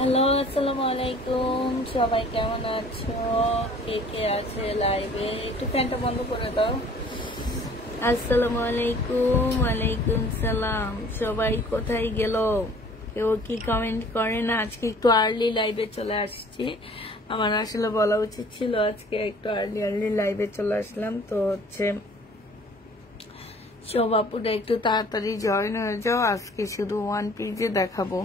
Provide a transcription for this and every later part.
Hello, আসসালামু আলাইকুম। সবাই কেমন আছো? কে কে আছে লাইভে? একটু ফ্যানটা বন্ধ করে দাও। আসসালামু আলাইকুম। ওয়ালাইকুম সালাম। সবাই কোথায় গেল? কেউ কি কমেন্ট করে না? আজকে একটু আর্লি লাইভে চলে আসছি। আমার আসলে বলা উচিত ছিল আজকে একটু আর্লি লাইভে চলে আসলাম। তো সব আপুরা একটু তাড়াতাড়ি জয়েন হয়ে যাও। আজকে শুধু ওয়ান পিজে দেখাবো।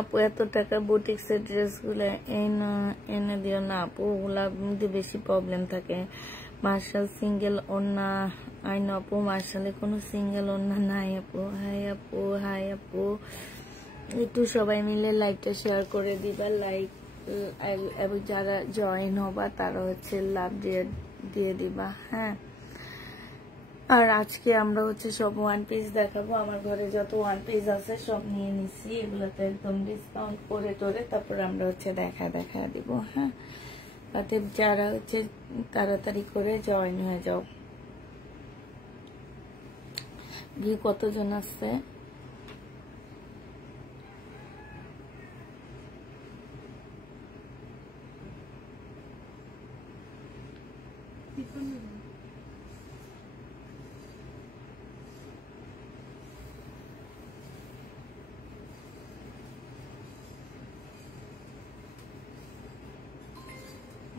আপু, এত টাকা বুটিক্সের ড্রেসগুলো এনে দিও না আপু, ওগুলার মধ্যে বেশি প্রবলেম থাকে। মার্শাল সিঙ্গেল ওড়না আইন আপু, মার্শালে কোনো সিঙ্গেল ওড়না নাই আপু। হাই আপু, হাই আপু, একটু সবাই মিলে লাইভটা শেয়ার করে দিবা। লাইক এবং যারা জয়েন হবা তারা লাভ দিয়ে দিবা। হ্যাঁ, আর আজকে আমরা সব ওয়ান পিস দেখাবো। আমার ঘরে যত ওয়ান পিস আছে সব নিয়ে নিছি, এগুলোতে একদম ডিসকাউন্ট করে টোরে তারপর আমরা দেখা দিব। হ্যাঁ, তাতে যারা তাড়াতাড়ি করে জয়েন হয়ে যাও। ভিউ কতজন আছে?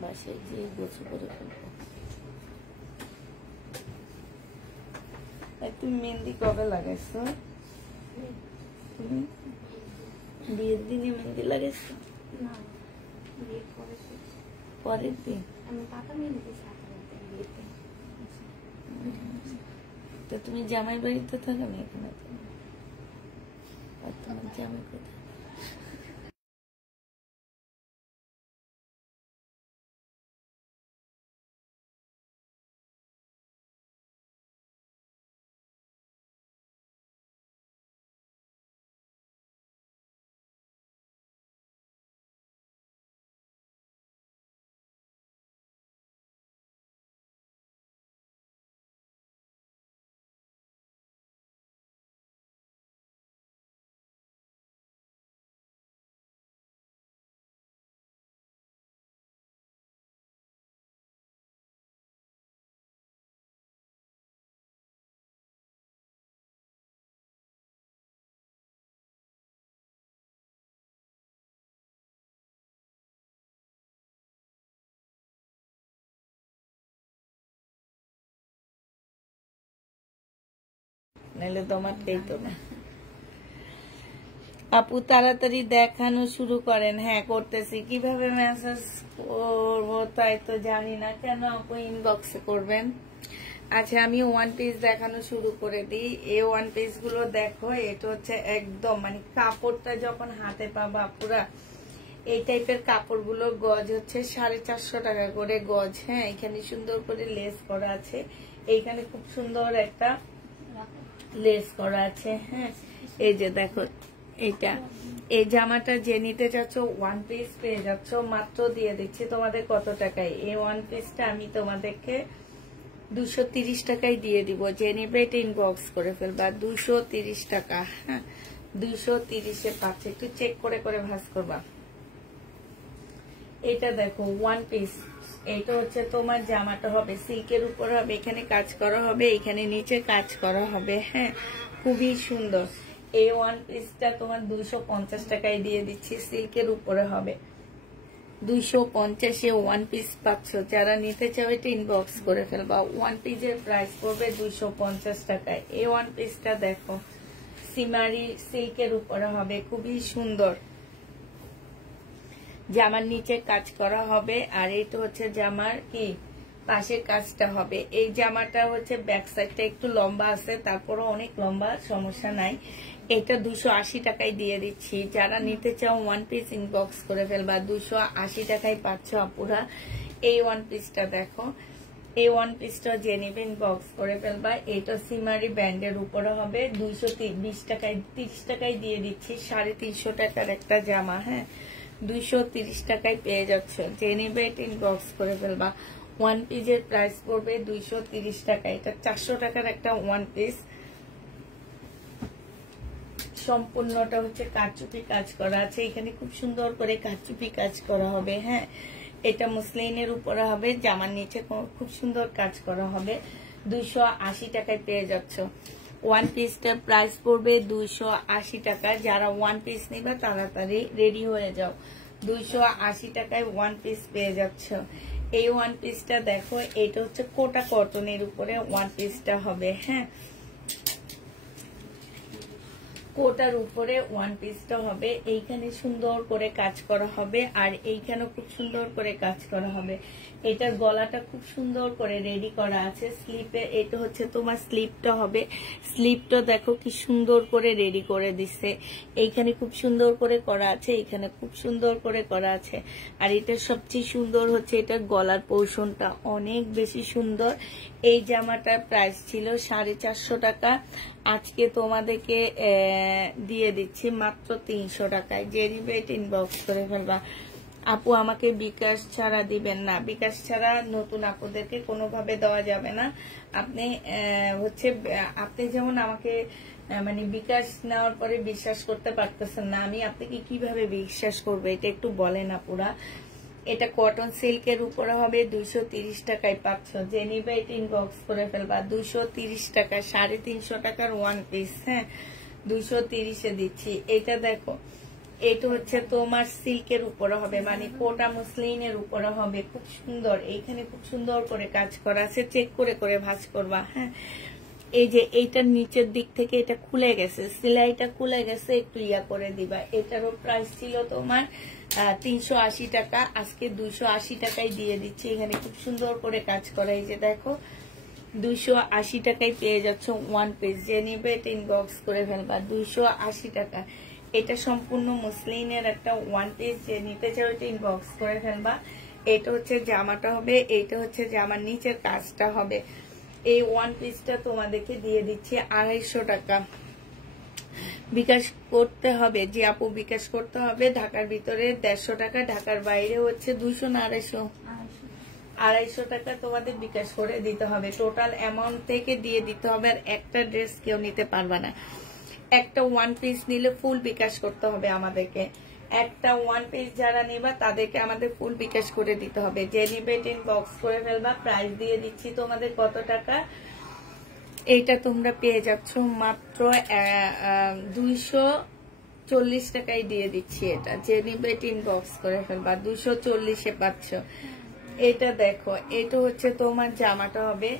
বাসায় যে গোছু করে ফেলবো। তুমি মেহেন্দি কবে লাগাইছো? তুমি বিয়ের দিনে মেহেন্দি লাগাইছো? না, বিয়ের পরে পরের দিন? আমি পাকা মেহেন্দি সাথে বিয়েতে। তো তুমি জামাই বাড়িতে থাকো না এখানে? আর তোমার জামাই কোথায়? নাহলে তোমারটাই তো না। আপু তাড়াতাড়ি দেখানো শুরু করেন। হ্যাঁ করতেছি। কিভাবে মেসেজ করবো তাই তো জানি না, কেন আপু ইনবক্সে করবেন। আচ্ছা আমি ওয়ান পিস দেখানো শুরু করে দিই। এই ওয়ান পিস গুলো দেখো, এটা হচ্ছে একদম মানে কাপড়টা যখন হাতে পাবা পুরা এই টাইপের কাপড়গুলো গজ হচ্ছে 450 টাকা করে গজ। হ্যাঁ এখানে সুন্দর করে লেস করা আছে, এইখানে খুব সুন্দর একটা লেস করা আছে। হ্যাঁ এই যে দেখো এইটা, এই জামাটা যে নিতে চাচ্ছ ওয়ান পিস পেয়ে যাচ্ছ, মাত্র দিয়ে দিচ্ছি তোমাদের কত টাকায়। এই ওয়ান পিসটা আমি তোমাদেরকে 230 টাকায় দিয়ে দিব। যে নিবে এটা ইনবক্স করে ফেলবা। 230 টাকা। হ্যাঁ 230-এ পাচ্ছে, একটু চেক করে করে ভাঁজ করবা। এটা দেখো ওয়ান পিস, এটা হচ্ছে তোমার জামাটা হবে সিল্কের উপর হবে, এখানে কাজ করা হবে, এখানে নিচে কাজ করা হবে। হ্যাঁ খুবই সুন্দর। এই ওয়ান পিসটা তোমার 250 টাকায় দিয়ে দিচ্ছি, সিল্কের উপরে হবে। 250-এ ওয়ান পিস পাচ্ছ। যারা নিতে চাও এটা ইনবক্স করে ফেলবা। ওয়ান পিসের প্রাইস পড়বে 250 টাকায়। এই ওয়ান পিসটা দেখো সিমারি সিল্কের উপরে হবে, খুবই সুন্দর। জামার নিচে কাজ করা হবে, আর এইটা হচ্ছে জামার কি পাশের কাজটা হবে। এই জামাটা হচ্ছে ব্যাক সাইডটা একটু লম্বা আছে, তারপরে অনেক লম্বা, সমস্যা নাই। এটা 280 টাকায় দিয়ে দিচ্ছি। যারা নিতে চাও ওয়ান পিস ইনবক্স করে ফেলবা। 280 টাকায় পাচ্ছ আপুরা। এই ওয়ান পিসটা দেখো, এই ওয়ান পিসটা যে নিবে ইনবক্স করে ফেলবা। এটা সিমারি ব্যান্ডের উপরে হবে, 220 টাকায় 30 টাকায় দিয়ে দিচ্ছি। 350 টাকার একটা জামা। হ্যাঁ 230 টাকায় পেয়ে যাচ্ছ। যে নিবে এটা ইনবক্স করে ফেলবা। ওয়ান পিসের প্রাইস পড়বে 230 টাকা। এটা 400 টাকার একটা ওয়ান পিস। সম্পূর্ণটা হচ্ছে কারচুপি কাজ করা আছে, এখানে খুব সুন্দর করে কারচুপি কাজ করা হবে। হ্যাঁ এটা মুসলিনের উপরে হবে, জামার নিচে খুব সুন্দর কাজ করা হবে। 280 টাকায় পেয়ে যাচ্ছ। ওয়ান পিসটার প্রাইস পড়বে 280 টাকা। যারা ওয়ান পিস নিবে তাড়াতাড়ি রেডি হয়ে যাও। 280 টাকায় ওয়ান পিস পেয়ে যাচ্ছ। এই ওয়ান পিসটা দেখো, এটা হচ্ছে কোটা কটনের উপরে ওয়ান পিসটা হবে। হ্যাঁ কোটার উপরে ওয়ান পিসটা হবে, এইখানে সুন্দর করে কাজ করা হবে, আর এইখানে খুব সুন্দর করে কাজ করা হবে। এটার গলাটা খুব সুন্দর করে রেডি করা আছে। স্লিপে এটা হচ্ছে তোমার স্লিপটা হবে। স্লিপটা দেখো কি সুন্দর করে রেডি করে দিচ্ছে। এইখানে খুব সুন্দর করে করা আছে, এইখানে খুব সুন্দর করে করা আছে। আর এটা সবচেয়ে সুন্দর হচ্ছে এটার গলার পোর্শনটা অনেক বেশি সুন্দর। এই জামাটার প্রাইস ছিল 450 টাকা, আজকে তোমাদেরকে দিয়ে দিচ্ছি মাত্র 300 টাকায়। যে নিবে এটা ইনবক্স করে ফেলবা। আপু আমাকে বিকাশ ছাড়া দিবেন না। বিকাশ ছাড়া নতুন আপুদেরকে কোনোভাবে দেওয়া যাবে না। আপনি হচ্ছে আপনি যেমন আমাকে মানে বিকাশ নেওয়ার পরে বিশ্বাস করতে পারতেছেন না, আমি আপনাকে কিভাবে বিশ্বাস করবো এটা একটু বলেন আপুরা। এটা কটন সিল্কের উপরে হবে, 230 টাকায় পাচ্ছ। যে নিবে এটা ইনবক্স করে ফেলবা। 230 টাকা, 350 টাকার ওয়ান পিস। হ্যাঁ 230-এ দিচ্ছি। এটা দেখো, এটা হচ্ছে তোমার সিল্কের উপরে হবে, মানে কোটা মুসলিনের উপরে হবে, খুব সুন্দর। এইখানে খুব সুন্দর করে কাজ করা আছে, চেক করে করে ভাঁজ করবা। হ্যাঁ এই যে এইটার নিচের দিক থেকে এটা খুলে গেছে, সেলাইটা খুলে গেছে, একটু ইয়া করে দিবা। এটারও প্রাইস ছিল তোমার 380 টাকা, আজকে 280 টাকায় দিয়ে দিচ্ছি। এখানে খুব সুন্দর করে কাজ করা, এই যে দেখো 280 টাকায় পেয়ে যাচ্ছ ওয়ান পিস। যে নিবে এটা ইনবক্স করে ফেলবা। 280 টাকা। এটা সম্পূর্ণ মুসলিনের একটা ওয়ান পিস। যে নিতে চাও এটা ইনবক্স করে ফেলবা। এটা হচ্ছে জামাটা হবে, এইটা হচ্ছে জামার নিচের কাজটা হবে। এই ওয়ান পিসটা তোমাদেরকে দিয়ে দিচ্ছি 250 টাকা। বিকাশ করতে হবে, যে আপু বিকাশ করতে হবে। ঢাকার ভিতরে 150 টাকা, ঢাকার বাইরে হচ্ছে 200 না 250, 250 টাকা তোমাদের বিকাশ করে দিতে হবে। টোটাল অ্যামাউন্ট থেকে দিয়ে দিতে হবে। আর একটা ড্রেস কেউ নিতে পারবে না, একটা ওয়ান পিস নিলে ফুল বিকাশ করতে হবে আমাদেরকে। একটা ওয়ান পিস যারা নেবা তাদেরকে আমাদের ফুল বিকাশ করে দিতে হবে। যে নিবে ইনবক্স করে ফেলবা। প্রাইস দিয়ে দিচ্ছি তোমাদের কত টাকা, এইটা তোমরা পেয়ে যাচ্ছ মাত্র 240 টাকায় দিয়ে দিচ্ছি। এটা যে নিবে ইনবক্স করে ফেলবা। 240-এ পাচ্ছ। এটা দেখো, এটা হচ্ছে তোমার জামাটা হবে,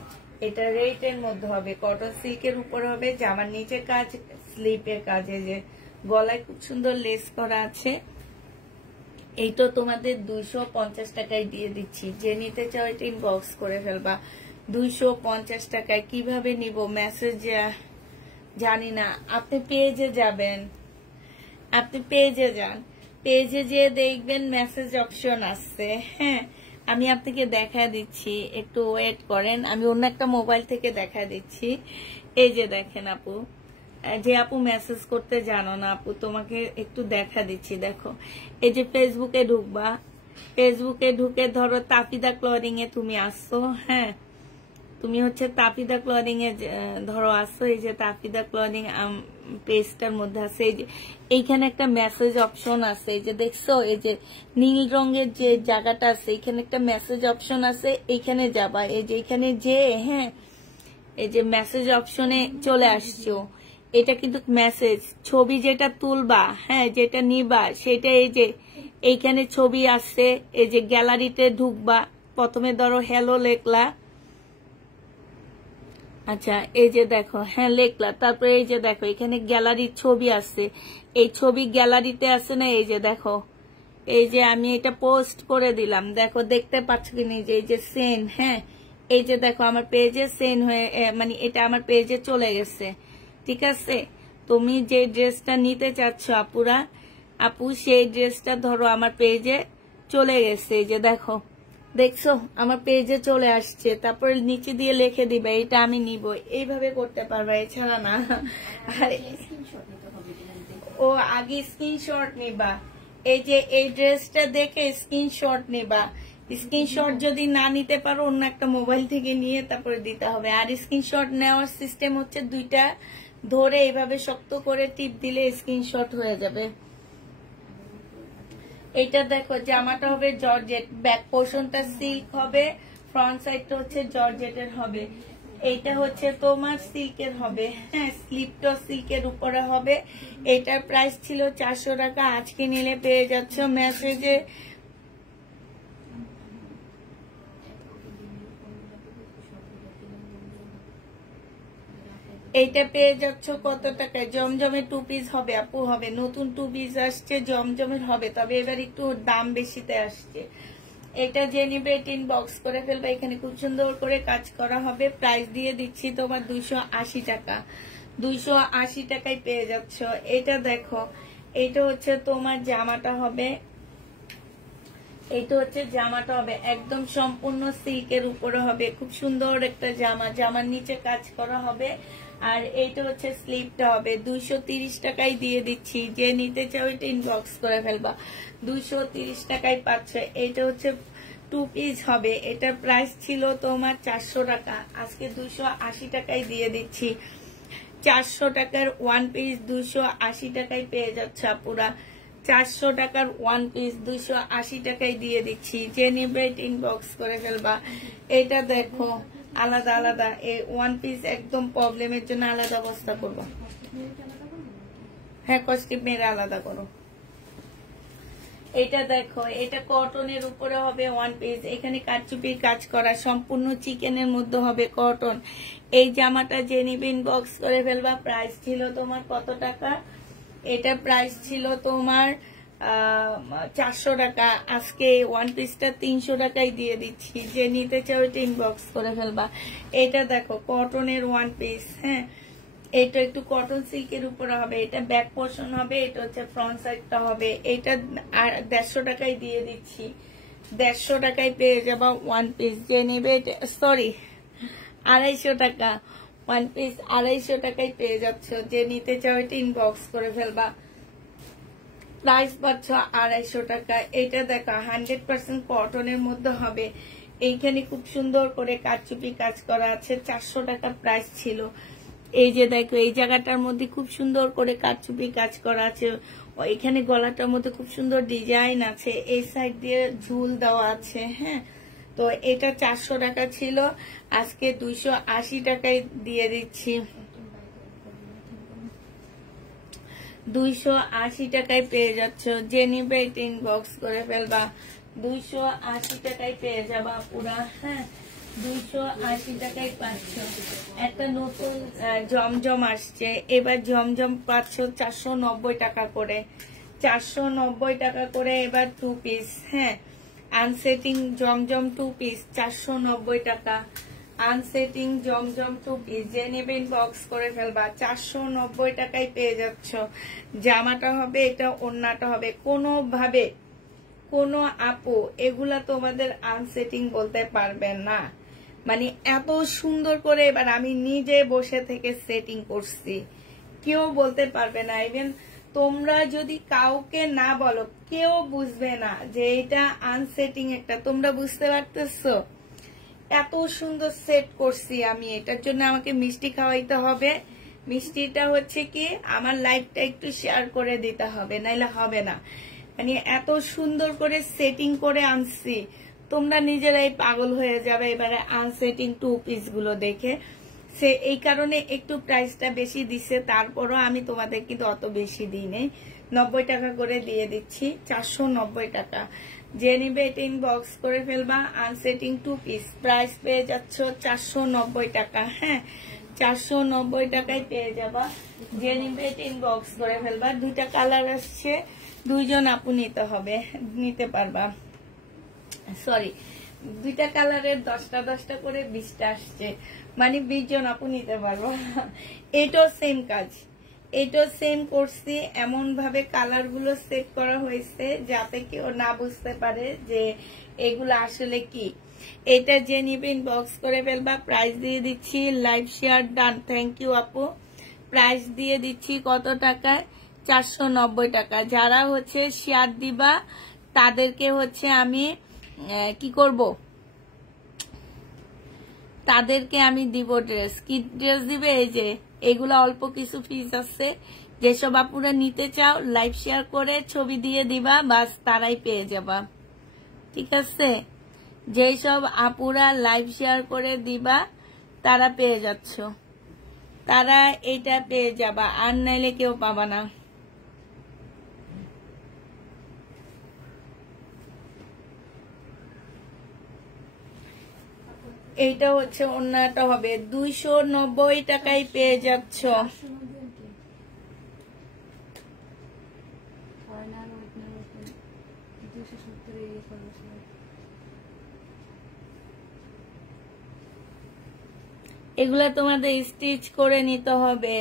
এটা রেটের মধ্যে হবে, কটন সিল্কের উপর হবে, জামার নিচে কাজ, স্লিপের কাজে যে গলায় খুব সুন্দর লেস করা আছে। এইটা তোমাদের 250 টাকায় দিয়ে দিচ্ছি, যে নিতে চাও এটা ইনবক্স করে ফেলবা। 250 টাকায় কিভাবে নিব মেসেজ জানি না। আপনি পেজে যাবেন, আপনি পেজে যান, পেজে যেয়ে দেখবেন মেসেজ অপশন আছে। হ্যাঁ, আমি আপনাকে দেখা দিচ্ছি, একটু ওয়েট করেন, আমি অন্য একটা মোবাইল থেকে দেখা দিচ্ছি। এই যে দেখেন আপু, যে আপু মেসেজ করতে জানো না আপু, তোমাকে একটু দেখা দিচ্ছি। দেখো, এই যে ফেসবুকে ঢুকবা, ফেসবুকে ঢুকে ধরো তাফিদা ক্লদিং এ তুমি আসছো। হ্যাঁ, তুমি হচ্ছে তাফিদা ক্লদিং এ ধরো আসছো, এই যে তাফিদা ক্লদিং পেজটার মধ্যে আছে, এই যে এইখানে একটা মেসেজ অপশন আছে, এই যে দেখছো, এই যে নীল রঙের যে জায়গাটা আছে, এখানে একটা মেসেজ অপশন আছে, এইখানে যাবা। এই যে এখানে যে, হ্যাঁ, এই যে মেসেজ অপশনে চলে আসছো, এটা কিন্তু মেসেজ, ছবি যেটা তুলবা, হ্যাঁ, যেটা নিবা সেটা এই যে এইখানে ছবি আসছে। এই যে গ্যালারিতে ঢুকবা, প্রথমে ধরো হ্যালো লেখলা, আচ্ছা এই যে দেখো, হ্যাঁ লেখলা, তারপরে এই যে দেখো এখানে গ্যালারির ছবি আছে, এই ছবি গ্যালারিতে আছে না, এই যে দেখো, এই যে আমি এটা পোস্ট করে দিলাম, দেখো দেখতে পাচ্ছ কিনা, এই যে সেন, হ্যাঁ, এই যে দেখো আমার পেজে সেন হয়ে, মানে এটা আমার পেজে চলে গেছে। ঠিক আছে, তুমি যে ড্রেসটা নিতে চাচ্ছ আপুরা, আপু সেই ড্রেসটা ধরো আমার পেজে চলে গেছে, এই যে দেখো, দেখছো আমার পেজে চলে আসছে, তারপরে নিচে দিয়ে লিখে দিবে এটা আমি নিব, এইভাবে করতে পারবা, এছাড়া না। ও আগে স্ক্রিনশট নিবা, এই যে এই ড্রেসটা দেখে স্ক্রিনশট নিবা, স্ক্রিনশট যদি না নিতে পারো অন্য একটা মোবাইল থেকে নিয়ে তারপরে দিতে হবে। আর স্ক্রিনশট নেওয়ার সিস্টেম হচ্ছে দুইটা ধরে এইভাবে শক্ত করে টিপ দিলে স্ক্রিনশট হয়ে যাবে। এটা দেখো জামাটা হবে জর্জেট, ব্যাক পোর্শনটা সিল্ক হবে, ফ্রন্ট সাইডটা হচ্ছে জর্জেটের হবে। এইটা হচ্ছে তোমার সিল্কের হবে, হ্যাঁ, স্লিপটা সিল্কের উপরে হবে। এটার প্রাইস ছিল 400 টাকা, আজকে নিলে পেয়ে যাচ্ছ মেসেজে এইটা পেয়ে যাচ্ছ কত টাকায়? জমজমে 2 পিস হবে আপু, হবে, নতুন 2 পিস আসছে জমজমের হবে, তবে এবার একটু দাম বেশিতে আসছে। এটা যে নিবে এটা ইনবক্স করে ফেলবে, এখানে খুব সুন্দর করে কাজ করা হবে। প্রাইস দিয়ে দিচ্ছি তোমার 280 টাকা, 280 টাকায় পেয়ে যাচ্ছ। এটা দেখো, এটা হচ্ছে তোমার জামাটা হবে, এইটা হচ্ছে জামাটা হবে একদম সম্পূর্ণ সিল্কের উপরে হবে, খুব সুন্দর একটা জামা, জামার নিচে কাজ করা হবে। আর এইটা হচ্ছে স্লিপটা হবে, 230 টাকায় দিয়ে দিচ্ছি, যে নিতে চাও এটা ইনবক্স করে ফেলবা, 230 টাকায় পাচ্ছে। এইটা হচ্ছে 2 পিস হবে, এটার প্রাইস ছিল তোমার 400 টাকা, আজকে 280 টাকায় দিয়ে দিচ্ছি। 400 টাকার 1 পিস 280 টাকায় পেয়ে যাচ্ছে আপুরা, 400 টাকার 1 পিস 280 টাকায় দিয়ে দিচ্ছি, যে নিবে ইনবক্স করে ফেলবা। এটা দেখো আলাদা আলাদা, এই 1 পিস একদম প্রবলেমের জন্য আলাদা অবস্থা করবো, হ্যাঁ কস্টিপ মেরে আলাদা করো। এটা দেখো, এটা কটনের উপরে হবে 1 পিস, এখানে কারচুপির কাজ করা, সম্পূর্ণ চিকেনের মধ্যে হবে কটন। এই জামাটা যে নিবে ইনবক্স করে ফেলবা। প্রাইস ছিল তোমার কত টাকা? এটা প্রাইস ছিল তোমার 400 টাকা, আজকে 1 পিসটা 300 টাকায় দিয়ে দিচ্ছি, যে নিতে চাও এটা ইনবক্স করে ফেলবা। এটা দেখো কটনের 1 পিস, হ্যাঁ, এটা একটু কটন সিল্কের উপরে হবে, এটা ব্যাক পোর্শন হবে, এটা হচ্ছে ফ্রন্ট সাইডটা হবে। এটা 150 টাকায় দিয়ে দিচ্ছি, 150 টাকায় পেয়ে যাবা 1 পিস, যে নেবে, সরি 250 টাকা 1 পিস, 250 টাকায় পেয়ে যাচ্ছ, যে নিতে চাও এটা ইনবক্স করে ফেলবা। প্রাইস পাচ্ছ 250 টাকা। এটা দেখো 100% কটনের মধ্যে হবে, এইখানে খুব সুন্দর করে কারচুপি কাজ করা আছে, 400 টাকা প্রাইস ছিল। এই যে দেখো এই জায়গাটার মধ্যে খুব সুন্দর করে কারচুপি কাজ করা আছে, এখানে গলাটার মধ্যে খুব সুন্দর ডিজাইন আছে, এই সাইড দিয়ে ঝুল দেওয়া আছে, হ্যাঁ। তো এটা 400 টাকা ছিল, আজকে 280 টাকায় দিয়ে দিচ্ছি, 280 টাকায় পেয়ে যাচ্ছ, যে নিবে এটা ইনবক্স করে ফেলবা, 280 টাকায় পেয়ে যাবা পুরা, হ্যাঁ। 280 টাকায় পাচ্ছ। একটা নতুন জমজম আসছে, এবার জমজম পাচ্ছ 490 টাকা করে, 490 টাকা করে এবার 2 পিস। হ্যাঁ, আনসেটিং জমজম 2 পিস 490 টাকা, আনসেটিং জমজম 2 পিস। যে নেবে ইনবক্স করে ফেলবা, 490 টাকায় পেয়ে যাচ্ছ। জামাটা হবে এটা, ওড়নাটা হবে। কোনোভাবে কোনো আপু এগুলা তোমাদের আনসেটিং বলতে পারবে না, মানে এত সুন্দর করে এবার আমি নিজে বসে থেকে সেটিং করছি, কেউ বলতে পারবে না। ইভেন তোমরা যদি কাউকে না বলো কেউ বুঝবে না যে এটা আনসেটিং একটা। তোমরা বুঝতে পারতেছো? এত সুন্দর সেট করছি আমি। এটার জন্য আমাকে মিষ্টি খাওয়াইতে হবে। মিষ্টিটা হচ্ছে কি, আমার লাইফটা একটু শেয়ার করে দিতে হবে, নাইলে হবে না। মানে এত সুন্দর করে সেটিং করে আনছি, তোমরা নিজেরাই পাগল হয়ে যাবে এবারে আনসেটিং 2 পিস গুলো দেখে। সে এই কারণে একটু প্রাইসটা বেশি দিছে, তারপরও আমি তোমাদের কিন্তু অত বেশি দিই নেই, 90 টাকা করে দিয়ে দিচ্ছি, 490 টাকা। যে নিবে এটা ইনবক্স করে ফেলবা। আনসেটিং 2 পিস প্রাইস পেয়ে যাচ্ছ 490 টাকা। হ্যাঁ, 490 টাকায় পেয়ে যাবা। যে নিবে এটা ইনবক্স করে ফেলবা। 2টা কালার আসছে, 2 জন আপু নিতে হবে, নিতে পারবা। সরি, 2টা কালারের 10টা করে 20টা আসছে, মানে 20 জন আপু নিতে পারবো। এটাও সেম কাজ, এটাও সেম করছি। এমন ভাবে কালার গুলো সেট করা হয়েছে যাতে কেউ না বুঝতে পারে যে এগুলো আসলে কি। এটা যে নিবে ইনবক্স করে ফেলবা। প্রাইস দিয়ে দিচ্ছি, live share done, thank you আপু। প্রাইস দিয়ে দিচ্ছি কত টাকায়? 490 টাকা। যারা হচ্ছে শেয়ার দিবা তাদেরকে হচ্ছে আমি কি করব, তাদেরকে আমি দিব ড্রেস। কি ড্রেস দিবে? এই যে এগুলা অল্প কিছু পিস আছে, যেসব আপুরা নিতে চাও লাইভ শেয়ার করে ছবি দিয়ে দিবা, বাস তারাই পেয়ে যাবা। ঠিক আছে, যেসব আপুরা লাইভ শেয়ার করে দিবা তারা পেয়ে যাচ্ছ, তারা এটা পেয়ে যাবা, আর নাইলে কেউ পাবা না। এইটা হচ্ছে অন্যটা হবে 290 টাকায় পেয়ে যাচ্ছ। এগুলা তোমাদের স্টিচ করে নিতে হবে।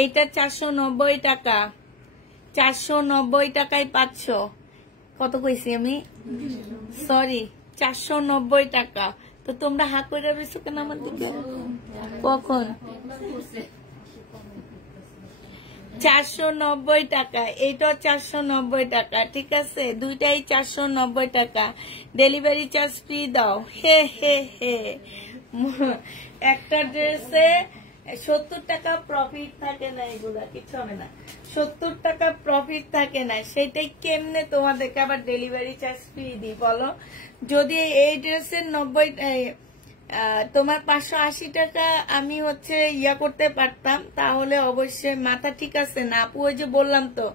এইটা 490 টাকা, 490 টাকায় পাচ্ছ। কত কইছি আমি? সরি, 490 টাকা। তো তোমরা হাত করে রয়েছো কেন আমার দিকে? কখন? 490 টাকা, এইটাও 490 টাকা। ঠিক আছে, দুইটাই 490 টাকা। ডেলিভারি চার্জ ফ্রি দাও। হে হে হে, একটা ড্রেসে 70 টাকা প্রফিট থাকে না, এগুলা কিছু হবে না। 70 টাকা প্রফিট থাকে না, সেটাই কেমনে তোমাদেরকে আবার ডেলিভারি চার্জ ফ্রি দিই বলো? যদি এই ড্রেসের 90 তোমার 580 টাকা আমি হচ্ছে ইয়া করতে পারতাম, তাহলে অবশ্যই মাথা ঠিক আছে না আপু? ওই যে বললাম তো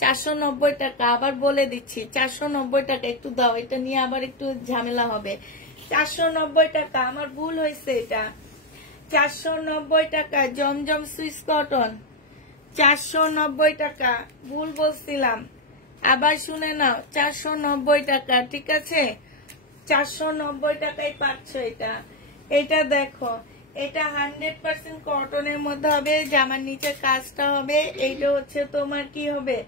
490 টাকা, আবার বলে দিচ্ছি 490 টাকা। একটু দাও, এটা নিয়ে আবার একটু ঝামেলা হবে। 490 টাকা, আমার ভুল হয়েছে, এটা 490 টাকা। জমজম সুইস কটন 490 টাকা, ভুল বলছিলাম, আবার শুনে নাও, 490 টাকা। ঠিক আছে, 490 টাকায় পাচ্ছ এটা। এটা দেখো, এটা 100% কটনের মধ্যে হবে, জামার নিচে কাজটা হবে। এইটা হচ্ছে তোমার কি হবে,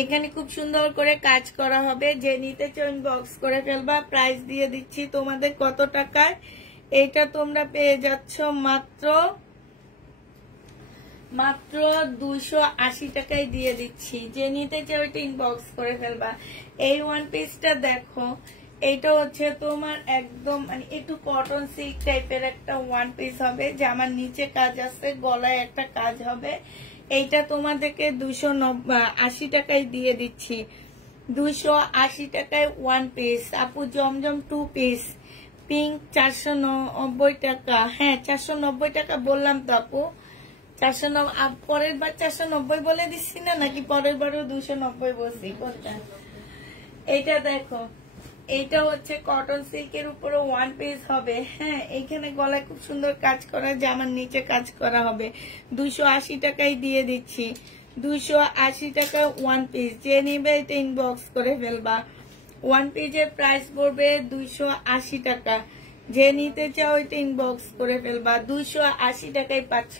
এখানে খুব সুন্দর করে কাজ করা হবে। যে নিতে চাও ইনবক্স করে ফেলবা। প্রাইস দিয়ে দিচ্ছি তোমাদের কত টাকায়? এইটা তোমরা পেয়ে যাচ্ছ মাত্র 280 টাকায় দিয়ে দিচ্ছি। যে নিতে চাও এটা ইনবক্স করে ফেলবা। এই ওয়ান পিসটা দেখো, এইটা হচ্ছে তোমার একদম মানে একটু কটন সিল্ক টাইপের একটা ওয়ান পিস হবে, জামার নিচে কাজ আছে, গলায় একটা কাজ হবে। এইটা তোমাদেরকে 280 টাকায় দিয়ে দিচ্ছি, 280 টাকায় ওয়ান পিস। আপু জমজম 2 পিস পিঙ্ক 490 টাকা। হ্যাঁ, 490 টাকা বললাম তো আপু, 490। পরের বার 490 বলে দিচ্ছি না, নাকি পরের বারও 290 বলছি? কোনটা? এইটা দেখো, এইটা হচ্ছে কটন সিল্কের উপরে ওয়ান পিস হবে। হ্যাঁ, এখানে গলায় খুব সুন্দর কাজ করা, জামার নিচে কাজ করা হবে। 280 টাকায় দিয়ে দিচ্ছি, 280 টাকা ওয়ান পিস। যে নিবে এটা ইনবক্স করে ফেলবা। ওয়ান পিসের প্রাইস পড়বে 280 টাকা। যে নিতে চাও এটা ইনবক্স করে ফেলবা। 280 টাকায় পাচ্ছ।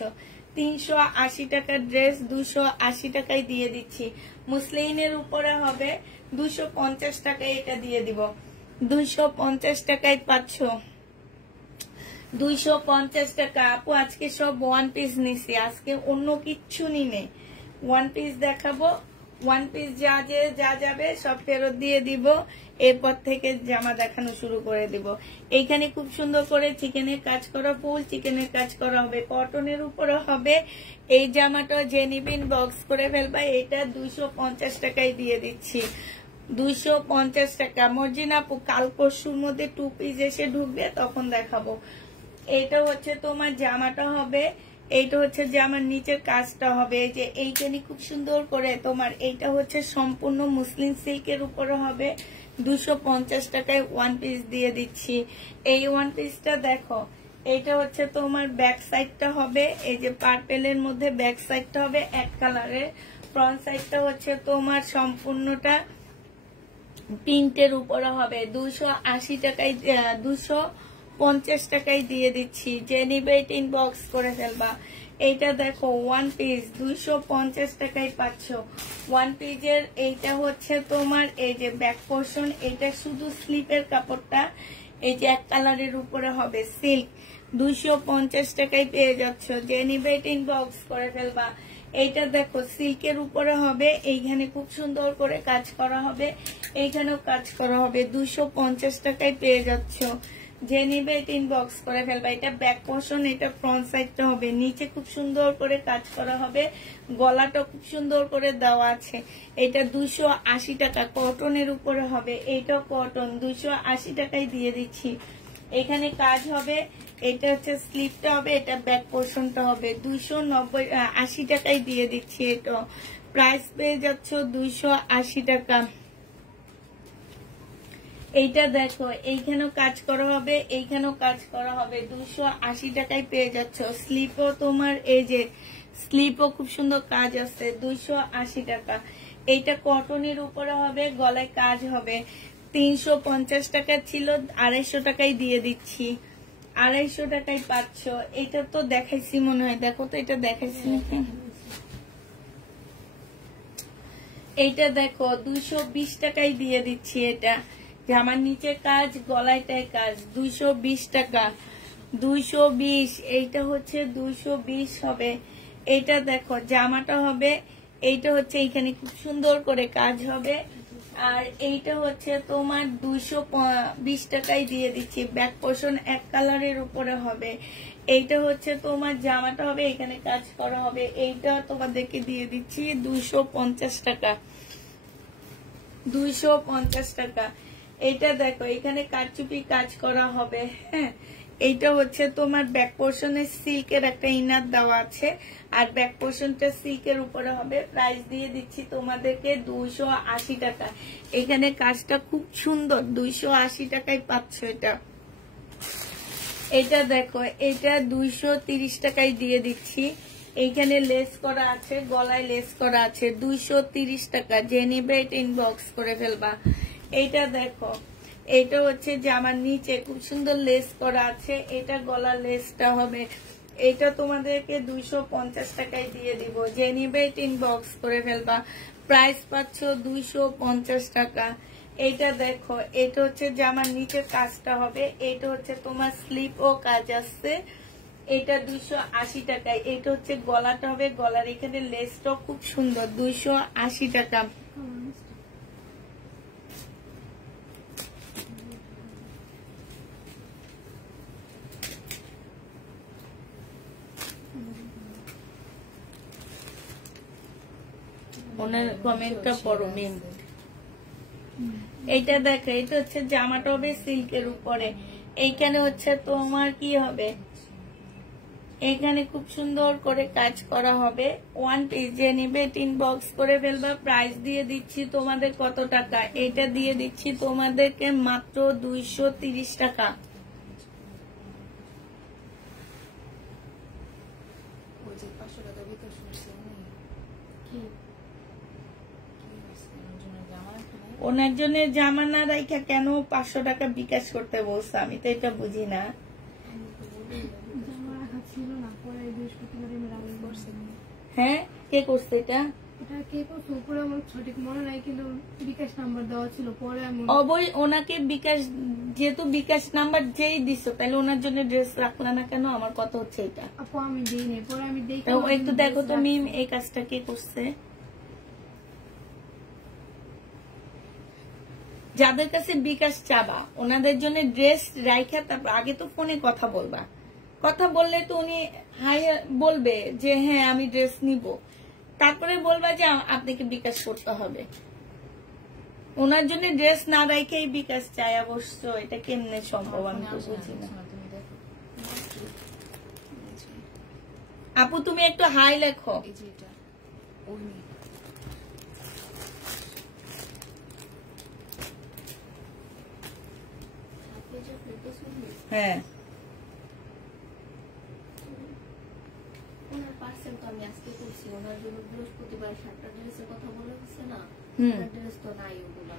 380 টাকার ড্রেস 280 টাকায় দিয়ে দিচ্ছি। মুসলিনের উপরে হবে 250 টাকায় এটা দিয়ে দিব। 250 টাকায় পাচ্ছ। 250 টাকা। আপু আজকে সব ওয়ান পিস নিছি, আজকে অন্য কিচ্ছু নিনে ওয়ান পিস দেখাবো। ওয়ান পিস যা যাবে সব ফেরত দিয়ে দিব। এরপর থেকে জামা দেখানো শুরু করে দিব। এইখানে খুব সুন্দর করে চিকেনের কাজ করা, ফুল চিকেনের কাজ করা হবে, কটনের উপরে হবে। এই জামাটা যে নিবেন বক্স করে ফেলবা। এটা 250 টাকায় দিয়ে দিচ্ছি, 250 টাকা। মর্জিনা আপু কাল পরশুর মধ্যে 2 পিস এসে ঢুকবে, তখন দেখাবো। এটা হচ্ছে তোমার জামাটা হবে, এইটা হচ্ছে জামার নিচের কাজটা হবে। এই যে এইখানে খুব সুন্দর করে তোমার এইটা হচ্ছে সম্পূর্ণ মুসলিম সিল্কের উপরে হবে। 250 টাকায় ওয়ান পিস দিয়ে দিচ্ছি। এই ওয়ান পিসটা দেখো, এইটা হচ্ছে তোমার ব্যাক সাইডটা হবে, এই যে পার্পেলের মধ্যে ব্যাক সাইডটা হবে এক কালারের। ফ্রন্ট সাইডটা হচ্ছে তোমার সম্পূর্ণটা প্রিন্টের উপরে হবে। 280 টাকায় 250 টাকায় দিয়ে দিচ্ছি। যে নিবে এটা ইনবক্স করে ফেলবা। এইটা দেখো ওয়ান পিস 250 টাকায় পাচ্ছ। ওয়ান পিসের এইটা হচ্ছে তোমার এই যে ব্যাক পোর্শন, এটা শুধু স্লিপের কাপড়টা এই যে এক কালারের উপরে হবে সিল্ক। 250 টাকায় পেয়ে যাচ্ছ। যে নিবে এটা ইনবক্স করে ফেলবা। এইটা দেখো সিল্কের উপরে হবে, এইখানে খুব সুন্দর করে কাজ করা হবে, এইখানেও কাজ করা হবে। 250 টাকায় পেয়ে যাচ্ছ। যে নিবে এটা ইনবক্স করে ফেলবা। এটা ব্যাক পোর্শন, এটা ফ্রন্ট সাইডটা হবে, নিচে খুব সুন্দর করে কাজ করা হবে, গলাটা খুব সুন্দর করে দেওয়া আছে। এটা 280 টাকা, কটনের উপরে হবে, এইটাও কটন। 280 টাকায় দিয়ে দিচ্ছি। এখানে কাজ হবে, এটা হচ্ছে স্লিপটা হবে, এটা ব্যাক পোর্শনটা হবে। 280 টাকায় দিয়ে দিচ্ছি। এটা প্রাইস পেয়ে যাচ্ছ 280 টাকা। এইটা দেখো এইখানেও কাজ করা হবে, এইখানেও কাজ করা হবে। 280 টাকায় পেয়ে যাচ্ছ। স্লিপও তোমার এই যে স্লিপও খুব সুন্দর কাজ আছে, 280 টাকা। এইটা কটনের উপরে হবে, গলায় কাজ হবে। 350 টাকা ছিল, 250 টাকায় দিয়ে দিচ্ছি। 250 টাকায় পাচ্ছ। এটা তো দেখাইছি মনে হয়, দেখো তো এটা দেখাইছি নাকি। এইটা দেখো 220 টাকায় দিয়ে দিচ্ছি। এটা জামার নিচে কাজ, গলায়টায় কাজ, 220 টাকা। 220, এইটা হচ্ছে 220 হবে। এইটা দেখো জামাটা হবে, এইটা হচ্ছে এইখানে খুব সুন্দর করে কাজ হবে। আর এইটা হচ্ছে তোমার 220 টাকায় দিয়ে দিচ্ছি। ব্যাক পোর্শন এক কালারের উপরে হবে। এইটা হচ্ছে তোমার জামাটা হবে, এখানে কাজ করা হবে। এইটা তোমাদেরকে দিয়ে দিচ্ছি 250 টাকা, 250 টাকা। এইটা দেখো এখানে কারচুপি কাজ করা হবে। হ্যাঁ, এইটা হচ্ছে তোমার ব্যাক পোর্শনে সিল্কের একটা ইনার দেওয়া আছে, আর ব্যাক পোর্শনটা সিল্কের উপরে হবে। প্রাইস দিয়ে দিচ্ছি তোমাদেরকে 280 টাকা। এখানে কাজটা খুব সুন্দর, 280 টাকায় পাচ্ছ এটা। এটা দেখো, এটা 230 টাকায় দিয়ে দিচ্ছি। এইখানে লেস করা আছে, গলায় লেস করা আছে, 230 টাকা। যে নিবে এটা ইনবক্স করে ফেলবা। এইটা দেখো, এটা হচ্ছে জামার নিচে খুব সুন্দর লেস করা আছে, এটা গলার লেসটা হবে। এটা তোমাদেরকে 250 টাকায় দিয়ে দিব। যে নিবে এটা ইনবক্স করে ফেলবা। প্রাইস পাচ্ছ 250 টাকা। এইটা দেখো, এটা হচ্ছে জামার নিচের কাজটা হবে, এটা হচ্ছে তোমার স্লিপ ও কাজ আসছে। এটা 280 টাকায়। এটা হচ্ছে গলাটা হবে, গলার এখানে লেসটাও খুব সুন্দর, 280 টাকা। ওনার কমেন্টটা পড়ো মেন। এইটা দেখো, এটা হচ্ছে জামাটা হবে সিল্কের উপরে, এইখানে হচ্ছে তোমার কি হবে, এখানে খুব সুন্দর করে কাজ করা হবে। 1 পিস যে নিবে ইনবক্স করে ফেলবা। প্রাইস দিয়ে দিচ্ছি তোমাদের কত টাকা? এটা দিয়ে দিচ্ছি তোমাদেরকে মাত্র 230 টাকা। ওনার জন্য জামা না রাইখা কেন 500 টাকা বিকাশ করতে বলছে? আমি তো এটা বুঝি না। হ্যাঁ, কে করছে এটা? ওনাকে বিকাশ, যেহেতু বিকাশ নাম্বার যেই দিছো, তাহলে ওনার জন্য ড্রেস রাখলা না কেন? আমার কথা হচ্ছে এটা। একটু দেখো তুমি এই কাজটা কে করছে। যাদের কাছে বিকাশ চাবা ওনাদের জন্য ড্রেস রাইখা তারপর আগে তো ফোনে কথা বলবা। কথা বললে তো উনি হাই বলবে যে হ্যাঁ আমি ড্রেস নিব, তারপরে বলবা যে আপনাকে বিকাশ করতে হবে। ওনার জন্য ড্রেস না রাইখেই বিকাশ চাই, অবশ্য এটা কেমনে সম্ভব আমি তো বুঝি না। আপু তুমি একটু হাই লেখো। হ্যাঁ, ওনার পার্সেল তো আমি আজকে করছি। ওনার জন্য বৃহস্পতিবার 7টা ড্রেসের কথা বলে দিচ্ছে না, ড্রেস তো নাই ওগুলা।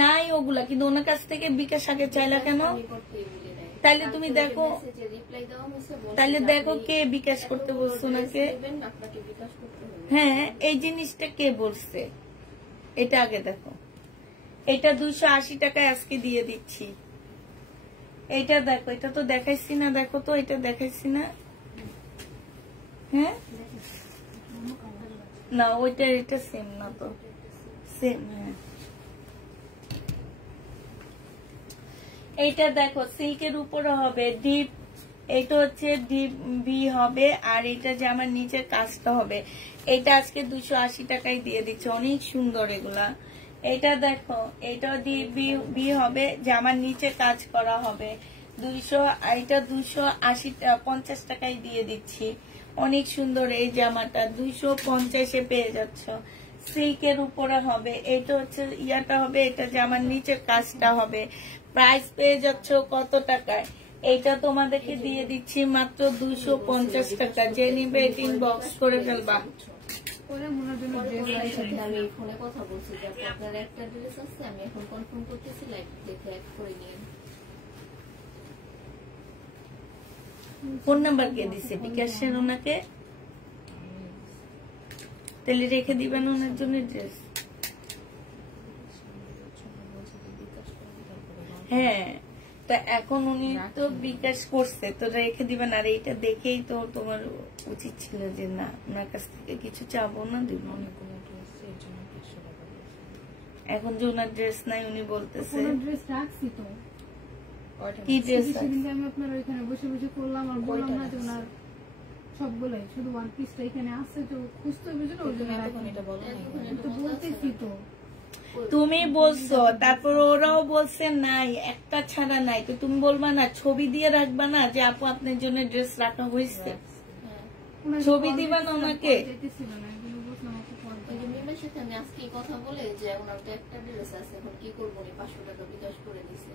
নাই ওগুলা, কিন্তু ওনার কাছ থেকে বিকাশ আগে চাইলা কেন? তাইলে তুমি দেখো, তাইলে দেখো কে বিকাশ করতে বলছো ওনাকে। হ্যাঁ, এই জিনিসটা কে বলছে এটা আগে দেখো। এটা 280 টাকায় আজকে দিয়ে দিচ্ছি। এটা দেখো, এটা তো দেখাইছি না, দেখো তো এটা দেখাইছি না। হ্যাঁ না, ওইটা এটা সেম না তো, সেম। হ্যাঁ, এইটা দেখো সিল্কের উপরে হবে ডিপ, এটা হচ্ছে ডিপ বি হবে, আর এটা যে আমার নিচের কাজটা হবে। এটা আজকে 280 টাকায় দিয়ে দিচ্ছে, অনেক সুন্দর এগুলা। এটা দেখো, এটা ডিপ বি হবে, যে আমার নিচে কাজ করা হবে। এটা 250 টাকায় দিয়ে দিচ্ছি। অনেক সুন্দর এই জামাটা 250-এ পেয়ে যাচ্ছ। সিল্কের উপরে হবে, এটা হচ্ছে ইয়াটা হবে, এটা জামার নিচের কাজটা হবে। প্রাইস পেয়ে যাচ্ছ কত টাকায়? এইটা তোমাদেরকে দিয়ে দিচ্ছি মাত্র 250 টাকা। যে নিবে ইনবক্স করে ফেলবা। আমি ফোনে কথা বলছি যে আপনার একটা ড্রেস আছে, আমি এখন কনফার্ম করতেছি, লাইক দেখে অ্যাড করে নিন। ফোন নাম্বার কে দিছে? বিকাশের ওনাকে, তাহলে রেখে দিবেন ওনার জন্য ড্রেস। হ্যাঁ, তা এখন উনি তো বিকাশ করছে, তো রেখে দিবেন। আর এইটা দেখেই তো তোমার উচিত ছিল যে না, ওনার কাছ থেকে কিছু চাবো না, দিব। এখন যে ওনার ড্রেস নাই, উনি বলতেছে কি ড্রেস? আমি আপনার ওইখানে বসে বসে করলাম আর বললাম না যে ওনার সবগুলাই, শুধু ওয়ান পিসটা এখানে আছে, তো খুঁজতে হবে না, ওই জন্য তো বলতেছি। তো তুমি বলছো, তারপর ওরাও বলছে নাই, একটা ছাড়া নাই। তো তুমি বলবা না, ছবি দিয়ে রাখবা না যে আপু আপনার জন্য ড্রেস রাখা হয়েছে, ছবি দিবা না ওনাকে। আমি আজকে কথা বলে যে ওনার তো একটা ড্রেস আছে, এখন কি করবো, 500 টাকা বিকাশ করে দিছে।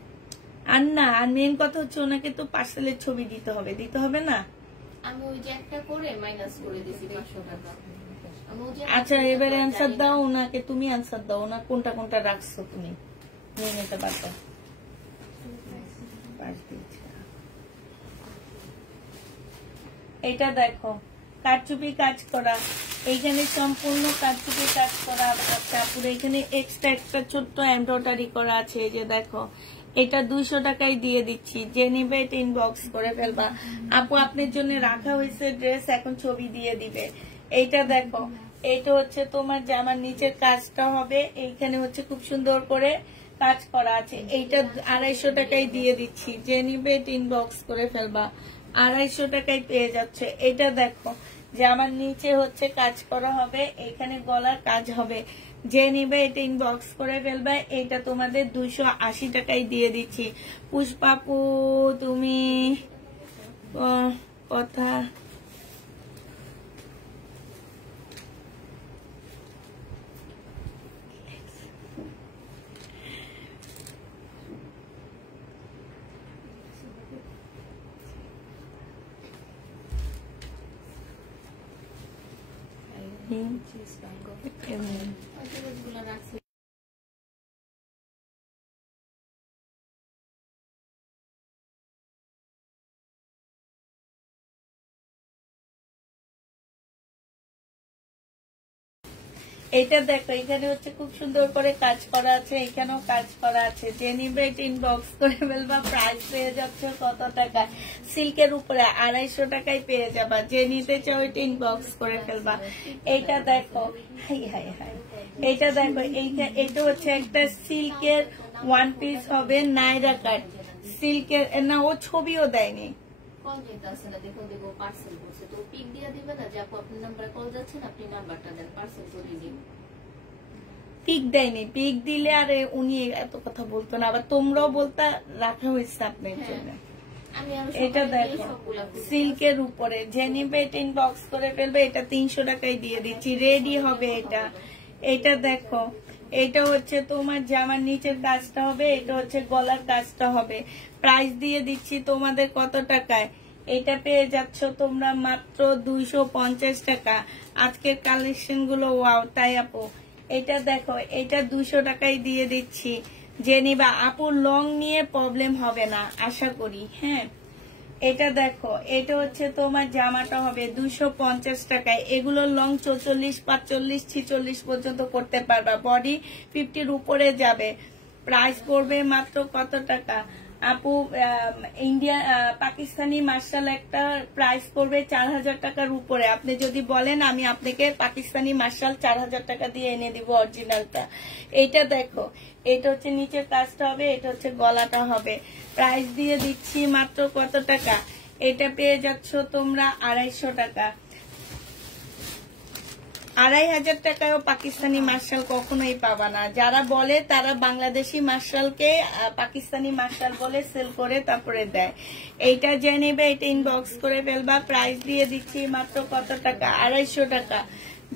আর না, আর মেন কথা হচ্ছে ওনাকে তো পার্সেলের ছবি দিতে হবে, দিতে হবে না? আমি ওই যে একটা করে মাইনাস করে দিছি 500 টাকা। আচ্ছা, এবারে আনসার দাও ওনাকে, তুমি আনসার দাও, ওনার কোনটা কোনটা রাখছো তুমি নিয়ে নিতে পারতো। এটা দেখো কারচুপি কাজ করা, এইখানে সম্পূর্ণ কারচুপি কাজ করা। তারপরে এখানে এক্সট্রা ছোট্ট এমব্রয়ডারি করা আছে। এই যে দেখো, এটা 200 টাকায় দিয়ে দিচ্ছি। যে নিবে এটা ইনবক্স করে ফেলবা। আপু আপনার জন্য রাখা হয়েছে ড্রেস, এখন ছবি দিয়ে দিবে। এইটা দেখো, এইটা হচ্ছে তোমার জামার নিচের কাজটা হবে, এইখানে হচ্ছে খুব সুন্দর করে কাজ করা আছে। এইটা 250 টাকায় দিয়ে দিচ্ছি। যে নিবে এটা ইনবক্স করে ফেলবা, 250 টাকায় পেয়ে যাচ্ছে। এটা দেখো, জামার নিচে হচ্ছে কাজ করা হবে, এইখানে গলার কাজ হবে। যে নিবে এটা ইনবক্স করে ফেলবে। এটা তোমাদের 280 টাকায় দিয়ে দিচ্ছি। পুষ্পাপু তুমি কথা এটা দেখো, এখানে হচ্ছে খুব সুন্দর করে কাজ করা আছে, এখানেও কাজ করা আছে। যে নিবে এটা ইনবক্স করে ফেলবা। প্রাইস পেয়ে যাচ্ছে কত টাকা? সিল্কের উপরে 250 টাকায় পেয়ে যাবা। যে নিতে চাও এটা ইনবক্স করে ফেলবা। এইটা দেখো, হাই হাই হাই, এটা দেখো, এটা হচ্ছে একটা সিল্কের ওয়ান পিস হবে, নাইরা কাট সিল্কের। না, ও ছবিও দেয়নি। কল যেতে আসে না, দেখো দেখো পার্সেল করছে, তো পিক দিয়ে দিবে না যে আপু আপনার নাম্বারে কল যাচ্ছে না, আপনি নাম্বারটা দেন, পার্সেল করে দিন। পিক দেয়নি, পিক দিলে আর উনি এত কথা বলতো না, আবার তোমরাও বলতা, রাখা হয়েছে আপনার জন্য। এটা দেখো সিল্কের উপরে, যে নিবে এটা ইনবক্স করে ফেলবে। এটা 300 টাকায় দিয়ে দিচ্ছি, রেডি হবে এটা। এটা দেখো, এটা হচ্ছে তোমার জামার নিচের কাজটা হবে, এটা হচ্ছে গলার কাজটা হবে। প্রাইস দিয়ে দিচ্ছি তোমাদের কত টাকায়? এটা পেয়ে যাচ্ছ তোমরা মাত্র 250 টাকা। আজকের কালেকশন গুলো ওয়াও, তাই আপু। এটা দেখো, এটা 200 টাকায় দিয়ে দিচ্ছি। যে নিবা আপু, লং নিয়ে প্রবলেম হবে না আশা করি। হ্যাঁ, এটা দেখো, এটা হচ্ছে তোমার জামাটা হবে 250 টাকায়। এগুলো লং 44, 45, 46 পর্যন্ত করতে পারবা। বডি 50-র উপরে যাবে। প্রাইস পড়বে মাত্র কত টাকা আপু? ইন্ডিয়া পাকিস্তানি মার্শাল একটা প্রাইস পড়বে 4000 টাকার উপরে। আপনি যদি বলেন আমি আপনাকে পাকিস্তানি মার্শাল 4000 টাকা দিয়ে এনে দিব অরিজিনালটা। এইটা দেখো, এটা হচ্ছে নিচের কাজটা হবে, এটা হচ্ছে গলাটা হবে। প্রাইস দিয়ে দিচ্ছি মাত্র কত টাকা? এটা পেয়ে যাচ্ছ তোমরা 250 টাকা। 2500 টাকায়ও পাকিস্তানি মার্শাল কখনোই পাবা না। যারা বলে তারা বাংলাদেশি মার্শালকে পাকিস্তানি মার্শাল বলে সেল করে তারপরে দেয়। এইটা যে নেবে এটা ইনবক্স করে ফেলবা। প্রাইস দিয়ে দিচ্ছি মাত্র কত টাকা? 250 টাকা।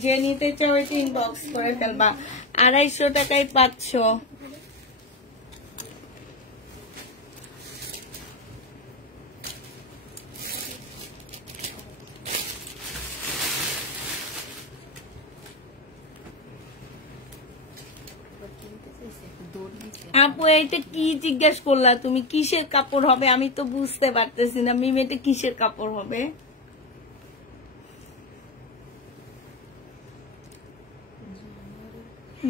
যে নিতে চাও এটা ইনবক্স করে ফেলবা। 250 টাকায় পাচ্ছ। আপু এটা কি জিজ্ঞেস করলা তুমি? কিসের কাপড় হবে আমি তো বুঝতে পারতেছি না। মিম, এটা কিসের কাপড় হবে?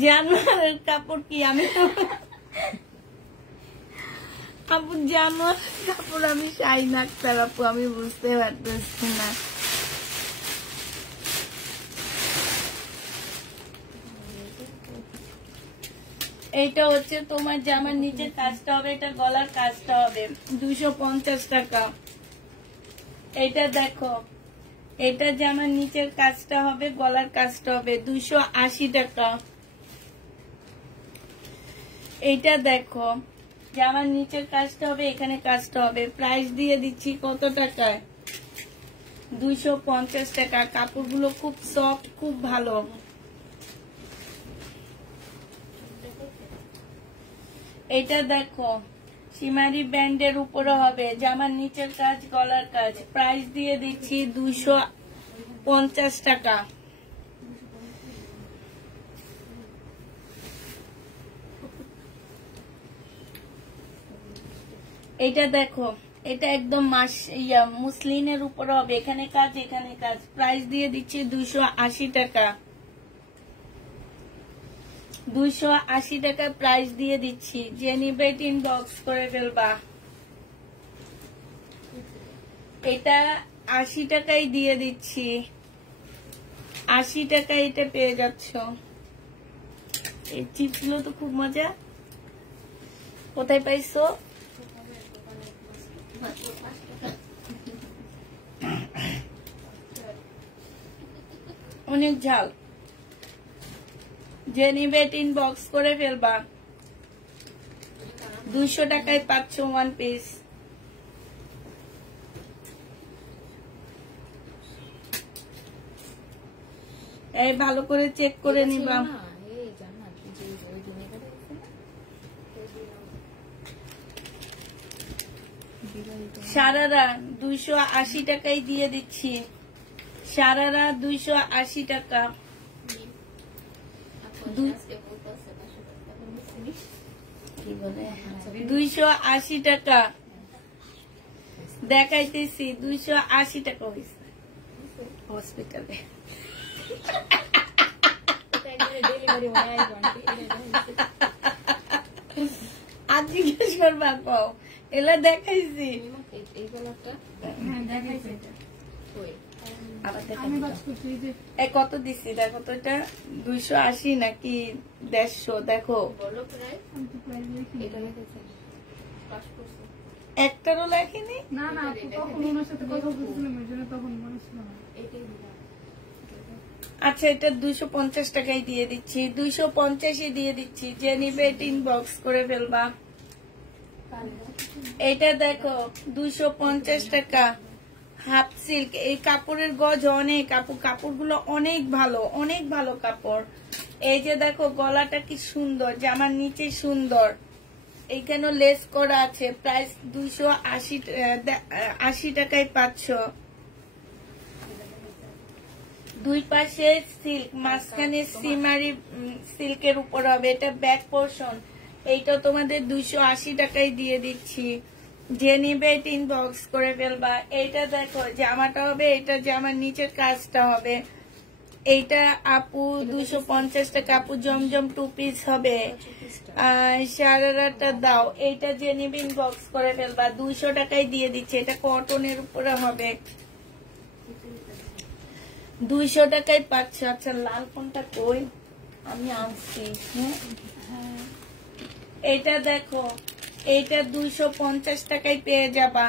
জানোয়ারের কাপড় কি? আমি তো আপু জানোয়ারের কাপড় আমি শাইন আক্তার আপু, আমি বুঝতে পারতেছি না। এইটা হচ্ছে তোমার জামার নিচের কাজটা হবে, এটা গলার কাজটা হবে 250 টাকা। এটা দেখো, এটা জামার নিচের কাজটা হবে, গলার কাজটা হবে 280 টাকা। এইটা দেখো, জামার নিচের কাজটা হবে, এখানে কাজটা হবে। প্রাইস দিয়ে দিচ্ছি কত টাকায়? 250 টাকা। কাপড়গুলো খুব সফট, খুব ভালো। এটা দেখো, সীমারি ব্যান্ডের উপরে হবে, জামার নিচের কাজ, গলার কাজ। প্রাইস দিয়ে দিচ্ছি 250 টাকা। এটা দেখো, এটা একদম মুসলিনের উপরে হবে, এখানে কাজ, এখানে কাজ। প্রাইস দিয়ে দিচ্ছি 280 টাকা। 280 টাকা প্রাইস দিয়ে দিচ্ছি। যে নিবে ইনবক্স করে ফেলবা। এটা 80 টাকায় দিয়ে দিচ্ছি। 80 টাকায় এটা পেয়ে যাচ্ছ। এই চিপসগুলো তো খুব মজা। কোথায় পাইছো? অনেক ঝাল। যে নিবে ইনবক্স করে ফেলবা। 200 টাকায় পাচ্ছ ওয়ান পিস। এই ভালো করে চেক করে নিবা। সারারা 280 টাকায় দিয়ে দিচ্ছি। সারারা 280 টাকা। 280 টাকা দেখাইতেছি। 280 টাকা হয়েছে হসপিটালে। আজ জিজ্ঞেস করবা কও এলা দেখাইছি। কত দিচ্ছি দেখো তো, এটা 280 নাকি 150 দেখো। একটারও লেখেনি। না না তখন ওনার সাথে কথা বলছিলাম ওই জন্য তখন মনে ছিল না। আচ্ছা এটা 250 টাকায় দিয়ে দিচ্ছি। 250 দিয়ে দিচ্ছি। যে নিবে ইনবক্স করে ফেলবা। এটা দেখো 250 টাকা হাফ সিল্ক। এই কাপড়ের গজ অনেক, কাপড়গুলো অনেক ভালো, অনেক ভালো কাপড়। এই যে দেখো গলাটা কি সুন্দর, জামার নিচে সুন্দর, এইখানে লেস করা আছে। প্রাইস 280 টাকায় পাচ্ছ। দুই পাশে সিল্ক, মাঝখানে সিমারি সিল্কের উপর হবে। এটা ব্যাক পোর্শন। এইটা তোমাদের 280 টাকায় দিয়ে দিচ্ছি। যে নিবে এটা ইনবক্স করে ফেলবা। এইটা দেখো জামাটা হবে, এটা জামার নিচের কাজটা হবে। এইটা আপু 250 টাকা। আপু জমজম 2 পিস হবে। সারারাটা দাও। এইটা যে নিবে ইনবক্স করে ফেলবা। 200 টাকায় দিয়ে দিচ্ছে। এটা কটনের উপরে হবে। 200 টাকায় পাচ্ছ। আচ্ছা লাল কোনটা কই আমি আনছি। হ্যাঁ এটা দেখো, এইটা 250 টাকায় পেয়ে যাবা।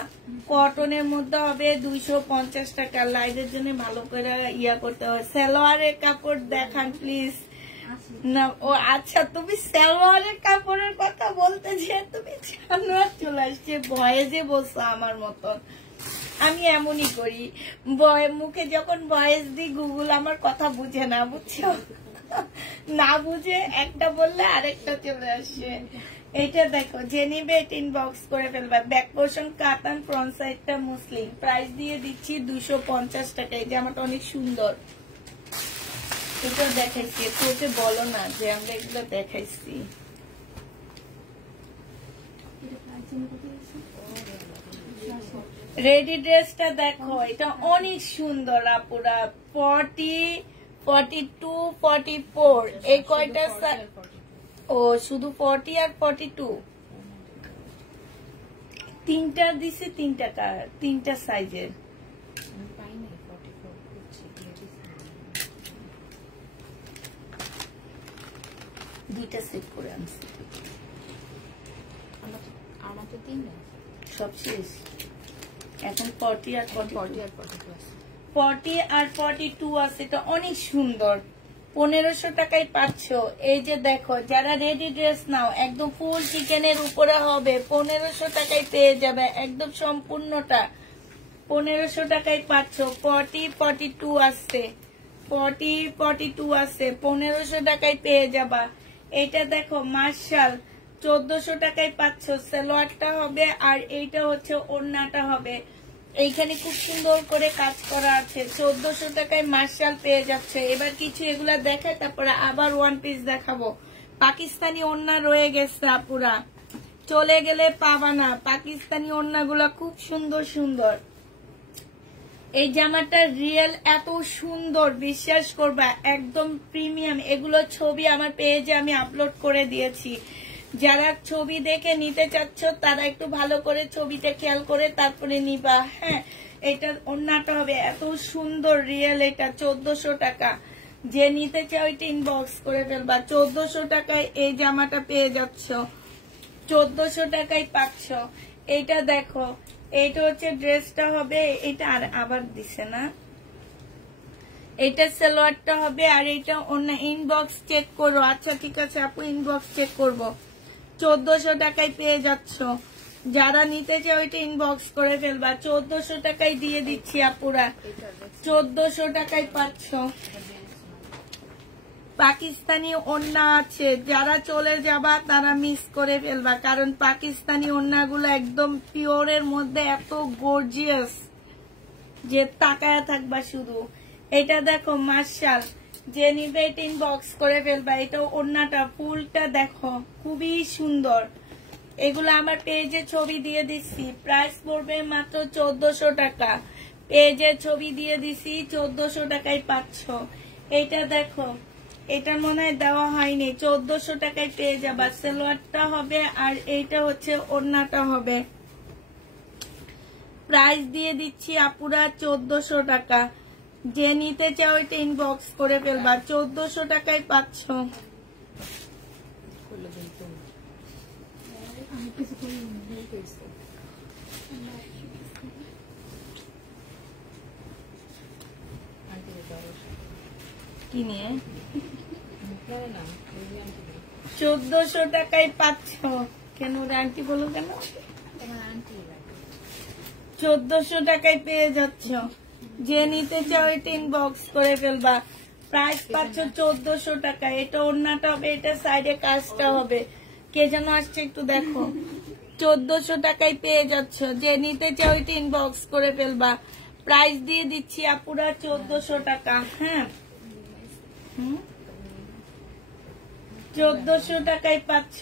কটনের মধ্যে হবে 250 টাকা। লাইভের জন্য ভালো করে ইয়া করতে হবে। সালোয়ারের কাপড় দেখান প্লিজ। না ও আচ্ছা, তুমি সালোয়ারের কাপড়ের কথা বলতে যে তুমি জানোয়ার চলে আসছে, ভয়ে যে বলছো আমার মতন। আমি এমনই করি, মুখে যখন ভয়েস দিই গুগল আমার কথা বুঝে না, বুঝছো? না বুঝে একটা বললে আরেকটা চলে আসে। এটা দেখো যে নিবে এটা ইনবক্স করে ফেলবা। ব্যাক পোর্শন কাতান, ফ্রন্ট সাইডটা মুসলিম। প্রাইস দিয়ে দিচ্ছি 250 টাকা। এই জামাটা অনেক সুন্দর। এটা দেখাইছি, একটু বলো না যে আমরা এগুলো দেখাইছি। রেডি ড্রেসটা দেখো, এটা অনেক সুন্দর আপুরা। 40, 42, 44 এই কয়টা। ও শুধু 40 আর 42 তিনটা দিছে। তিনটা সাইজের। দুইটা সেট করে আনছি। আমাদের 3 সব শেষ। এখন 40 আর 42 আছে। এটা অনেক সুন্দর। 1500 টাকায় পাচ্ছ। এই যে দেখো যারা রেডি ড্রেস নাও একদম ফুল চিকেনের উপরে হবে, 1500 টাকায় পেয়ে যাবে একদম সম্পূর্ণটা। 1500 টাকায় পাচ্ছ। 40, 42 আছে। 40, 42 আছে। 1500 টাকায় পেয়ে যাবা। এইটা দেখো মার্শাল 1400 টাকায় পাচ্ছ। সালোয়ারটা হবে আর এইটা হচ্ছে ওড়নাটা হবে। এইখানে খুব সুন্দর করে কাজ করা আছে। 1400 টাকায় মার্শাল পেয়ে যাচ্ছে। এবার কিছু এগুলা দেখায়, তারপরে আবার ওয়ান পিস দেখাবো। পাকিস্তানি ওড়না রয়ে গেছে আপুরা, চলে গেলে পাবা না। পাকিস্তানি ওড়নাগুলা খুব সুন্দর সুন্দর। এই জামাটা রিয়েল এত সুন্দর, বিশ্বাস করবা একদম প্রিমিয়াম। এগুলো ছবি আমার পেজে আমি আপলোড করে দিয়েছি। যারা ছবি দেখে নিতে চাচ্ছ তারা একটু ভালো করে ছবিটা খেয়াল করে তারপরে নিবা। হ্যাঁ এটা ওড়নাটা হবে এত সুন্দর রিয়েল। এটা 1400 টাকা। যে নিতে চাও এটা ইনবক্স করে ফেলবা। 1400 টাকায় এই জামাটা পেয়ে যাচ্ছ। 1400 টাকায় পাচ্ছ। এইটা দেখো, এইটা হচ্ছে ড্রেসটা হবে। এটা আর আবার দিছে না। এটা সালোয়ারটা হবে আর এটা অন্য। ইনবক্স চেক করো। আচ্ছা ঠিক আছে আপু, ইনবক্স চেক করবো। 1400 টাকায় পেয়ে যাচ্ছ। যারা নিতে চাও এটা ইনবক্স করে ফেলবা। 1400 টাকায় দিয়ে দিচ্ছি আপুরা। 1400 টাকায় পাচ্ছ। পাকিস্তানি ওড়না আছে, যারা চলে যাবা তারা মিস করে ফেলবা, কারণ পাকিস্তানি ওড়নাগুলো একদম পিওরের মধ্যে এত গর্জিয়াস যে তাকায় থাকবা শুধু। এটা দেখো মার্শাল, যে নিবে ইনবক্স করে ফেলবা। এটা ওড়নাটা ফুলটা দেখো খুবই সুন্দর। এগুলো আমার পেজে ছবি দিয়ে দিচ্ছি, প্রাইস পড়বে মাত্র 1400 টাকা। পেজে ছবি দিয়ে দিছি, 1400 টাকায় পাচ্ছ। এটা দেখো, এটা মনে হয় দেওয়া হয়নি, 1400 টাকায় পেয়ে যাবা। সালোয়ারটা হবে আর এইটা হচ্ছে ওড়নাটা হবে। প্রাইস দিয়ে দিচ্ছি আপুরা 1400 টাকা। যে নিতে চাও এটা ইনবক্স করে ফেলবা, 1400 টাকায় পাচ্ছ। কি নিয়ে 1400 টাকায় পাচ্ছ? কেন আন্টি বলো কেন? 1400 টাকায় পেয়ে যাচ্ছ। যে নিতে চাও এটা ইনবক্স করে ফেলবা। প্রাইস পাচ্ছ 1400 টাকা। এটা ওড়নাটা হবে, এটা সাইডে কাজটা হবে। কে যেন আসছে একটু দেখো। 1400 টাকায় পেয়ে যাচ্ছ। যে নিতে চাও এটা ইনবক্স করে ফেলবা। প্রাইস দিয়ে দিচ্ছি আপুরা 1400 টাকা। হ্যাঁ, 1400 টাকায় পাচ্ছ।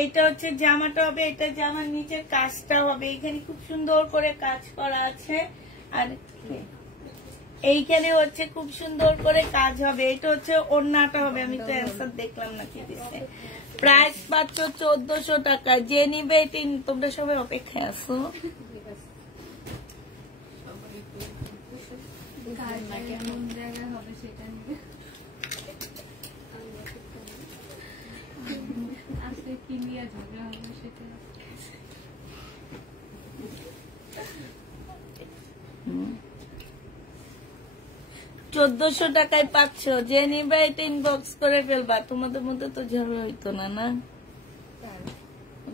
এইটা হচ্ছে জামাটা হবে, এটা জামার নিচের কাজটা হবে। এখানে খুব সুন্দর করে কাজ করা আছে, আর এইখানে হচ্ছে খুব সুন্দর করে কাজ হবে। এটা হচ্ছে ওড়নাটা হবে। আমি তো অ্যান্সার দেখলাম না কি দিচ্ছে। প্রাইস পাচ্ছ 1400 টাকা। যে নিবে এটা, তোমরা সবাই অপেক্ষায় আছো। কি নিয়ে ঝগড়া হবে সেটা 1400 টাকায় পাচ্ছ। যে নিবে এটা ইনবক্স করে ফেলবা। তোমাদের মধ্যে তো ঝগড়া হইতো না, না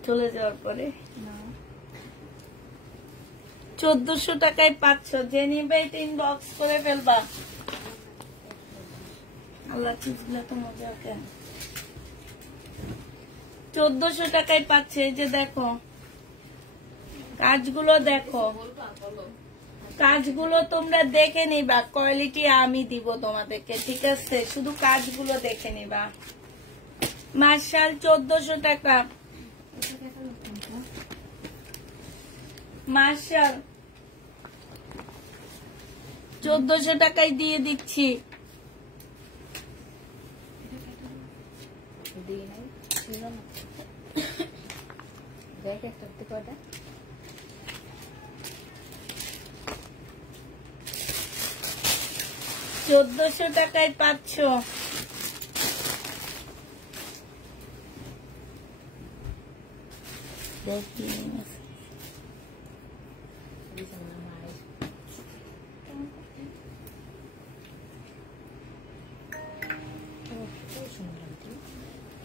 চলে যাওয়ার পরে? 1400 টাকায় পাচ্ছ। যে নিবে এটা ইনবক্স করে ফেলবা। আল্লাহ চিজগুলা তো মজা কেন। 1400 টাকায় পাচ্ছে। এই যে দেখো কাজগুলো, দেখো কাজগুলো তোমরা দেখে নিবা। কোয়ালিটি আমি দিব তোমাদেরকে, ঠিক আছে? শুধু কাজগুলো দেখে নিবা। মার্শাল 1400 টাকা। মার্শাল 1400 টাকায় দিয়ে দিচ্ছি। দেখ একটা কয়টা 1400 টাকায় পাচ্ছ। দেখি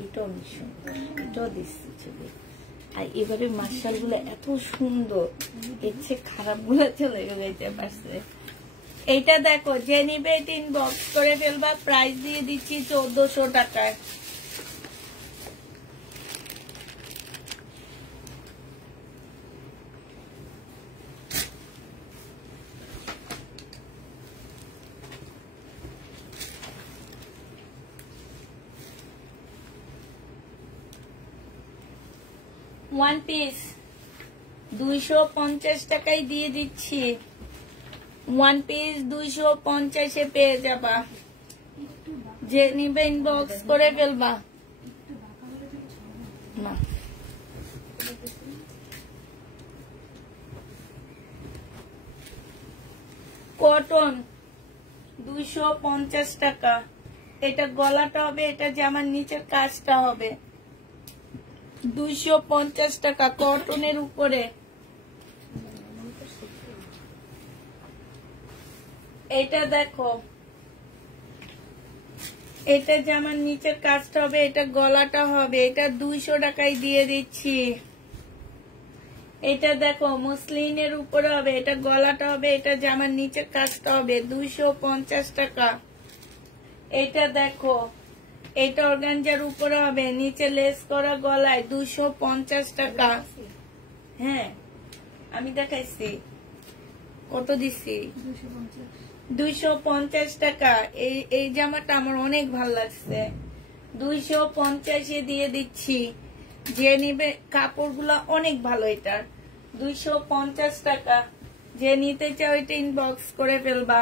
এটাও সুন্দর, এটাও দিচ্ছি ছবি। আর এবারে মার্শাল গুলো এত সুন্দর, এর চেয়ে খারাপ গুলো চলে যেতে পারছে। এইটা দেখো, যে নিবে এটা ইনবক্স করে ফেলবা। প্রাইস দিয়ে দিচ্ছি 1400 টাকায়। ওয়ান পিস 250 টাকায় দিয়ে দিচ্ছি। ওয়ান পিস 250-এ পেয়ে যাবা। যে নিবে ইনবক্স করে ফেলবা। না কটন 250 টাকা। এটা গলাটা হবে, এটা জামার নিচের কাজটা হবে। 250 টাকা কটনের উপরে। এটা দেখো, এটা জামার নিচের কাজটা হবে, এটা গলাটা হবে। এটা 200 টাকায় দিয়ে দিচ্ছি। এটা দেখো মসলিনের উপরে হবে, এটা গলাটা হবে, এটা জামার নিচের কাজটা হবে। 250 টাকা। এটা দেখো এটা অর্গানজার উপরে হবে, নিচে লেস করা গলায় 250 টাকা। হ্যাঁ আমি দেখাইছি কত দিছি, 250 টাকা। এই জামাটা আমার অনেক ভালো লাগছে, 250-এ দিয়ে দিচ্ছি। যে নিবে কাপড়গুলো অনেক ভালো, এটার 250 টাকা। যে নিতে চাও এটা ইনবক্স করে ফেলবা।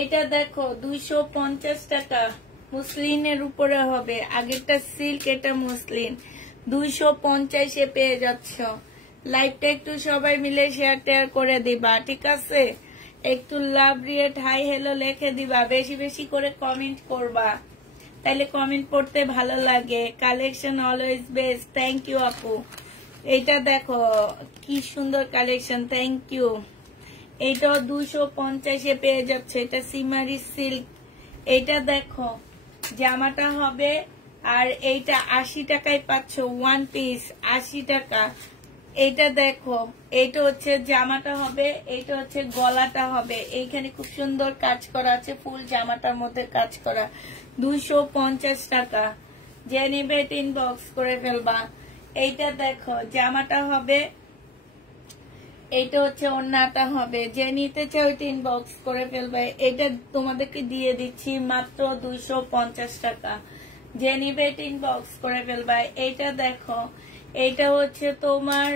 এটা দেখো 250 টাকা, মুসলিনের উপরে হবে। আগেরটা সিল্ক, এটা মুসলিন। 250-এ পেয়ে যাচ্ছ। লাইভটা একটু সবাই মিলে শেয়ার টেয়ার করে দিবা, ঠিক আছে? একটু লাভ রিয়েট হাই হ্যালো লিখে দিবা, বেশি বেশি করে কমেন্ট করবা, তাইলে কমেন্ট পড়তে ভালো লাগে। Collection always best, thank you আপু। এটা দেখো কি সুন্দর কালেকশন, থ্যাংক ইউ। এটাও 250-এ পেয়ে যাচ্ছে, এটা সিমারি সিল্ক। এটা দেখো জামাটা হবে, আর এইটা 80 টাকায় পাচ্ছ, ওয়ান পিস 80 টাকা। এটা দেখো, এইটা হচ্ছে জামাটা হবে, এইটা হচ্ছে গলাটা হবে। এইখানে খুব সুন্দর কাজ করা আছে, ফুল জামাটার মধ্যে কাজ করা, 250 টাকা। যে নেবে ইনবক্স করে ফেলবা। এইটা দেখো জামাটা হবে, এইটা হচ্ছে ওড়নাটা হবে। যে নিতে চাও ইনবক্স করে ফেলবে। এটা তোমাদেরকে দিয়ে দিচ্ছি মাত্র 250 টাকা। যে নিবে ইনবক্স করে ফেলবা। এইটা দেখো, এটা হচ্ছে তোমার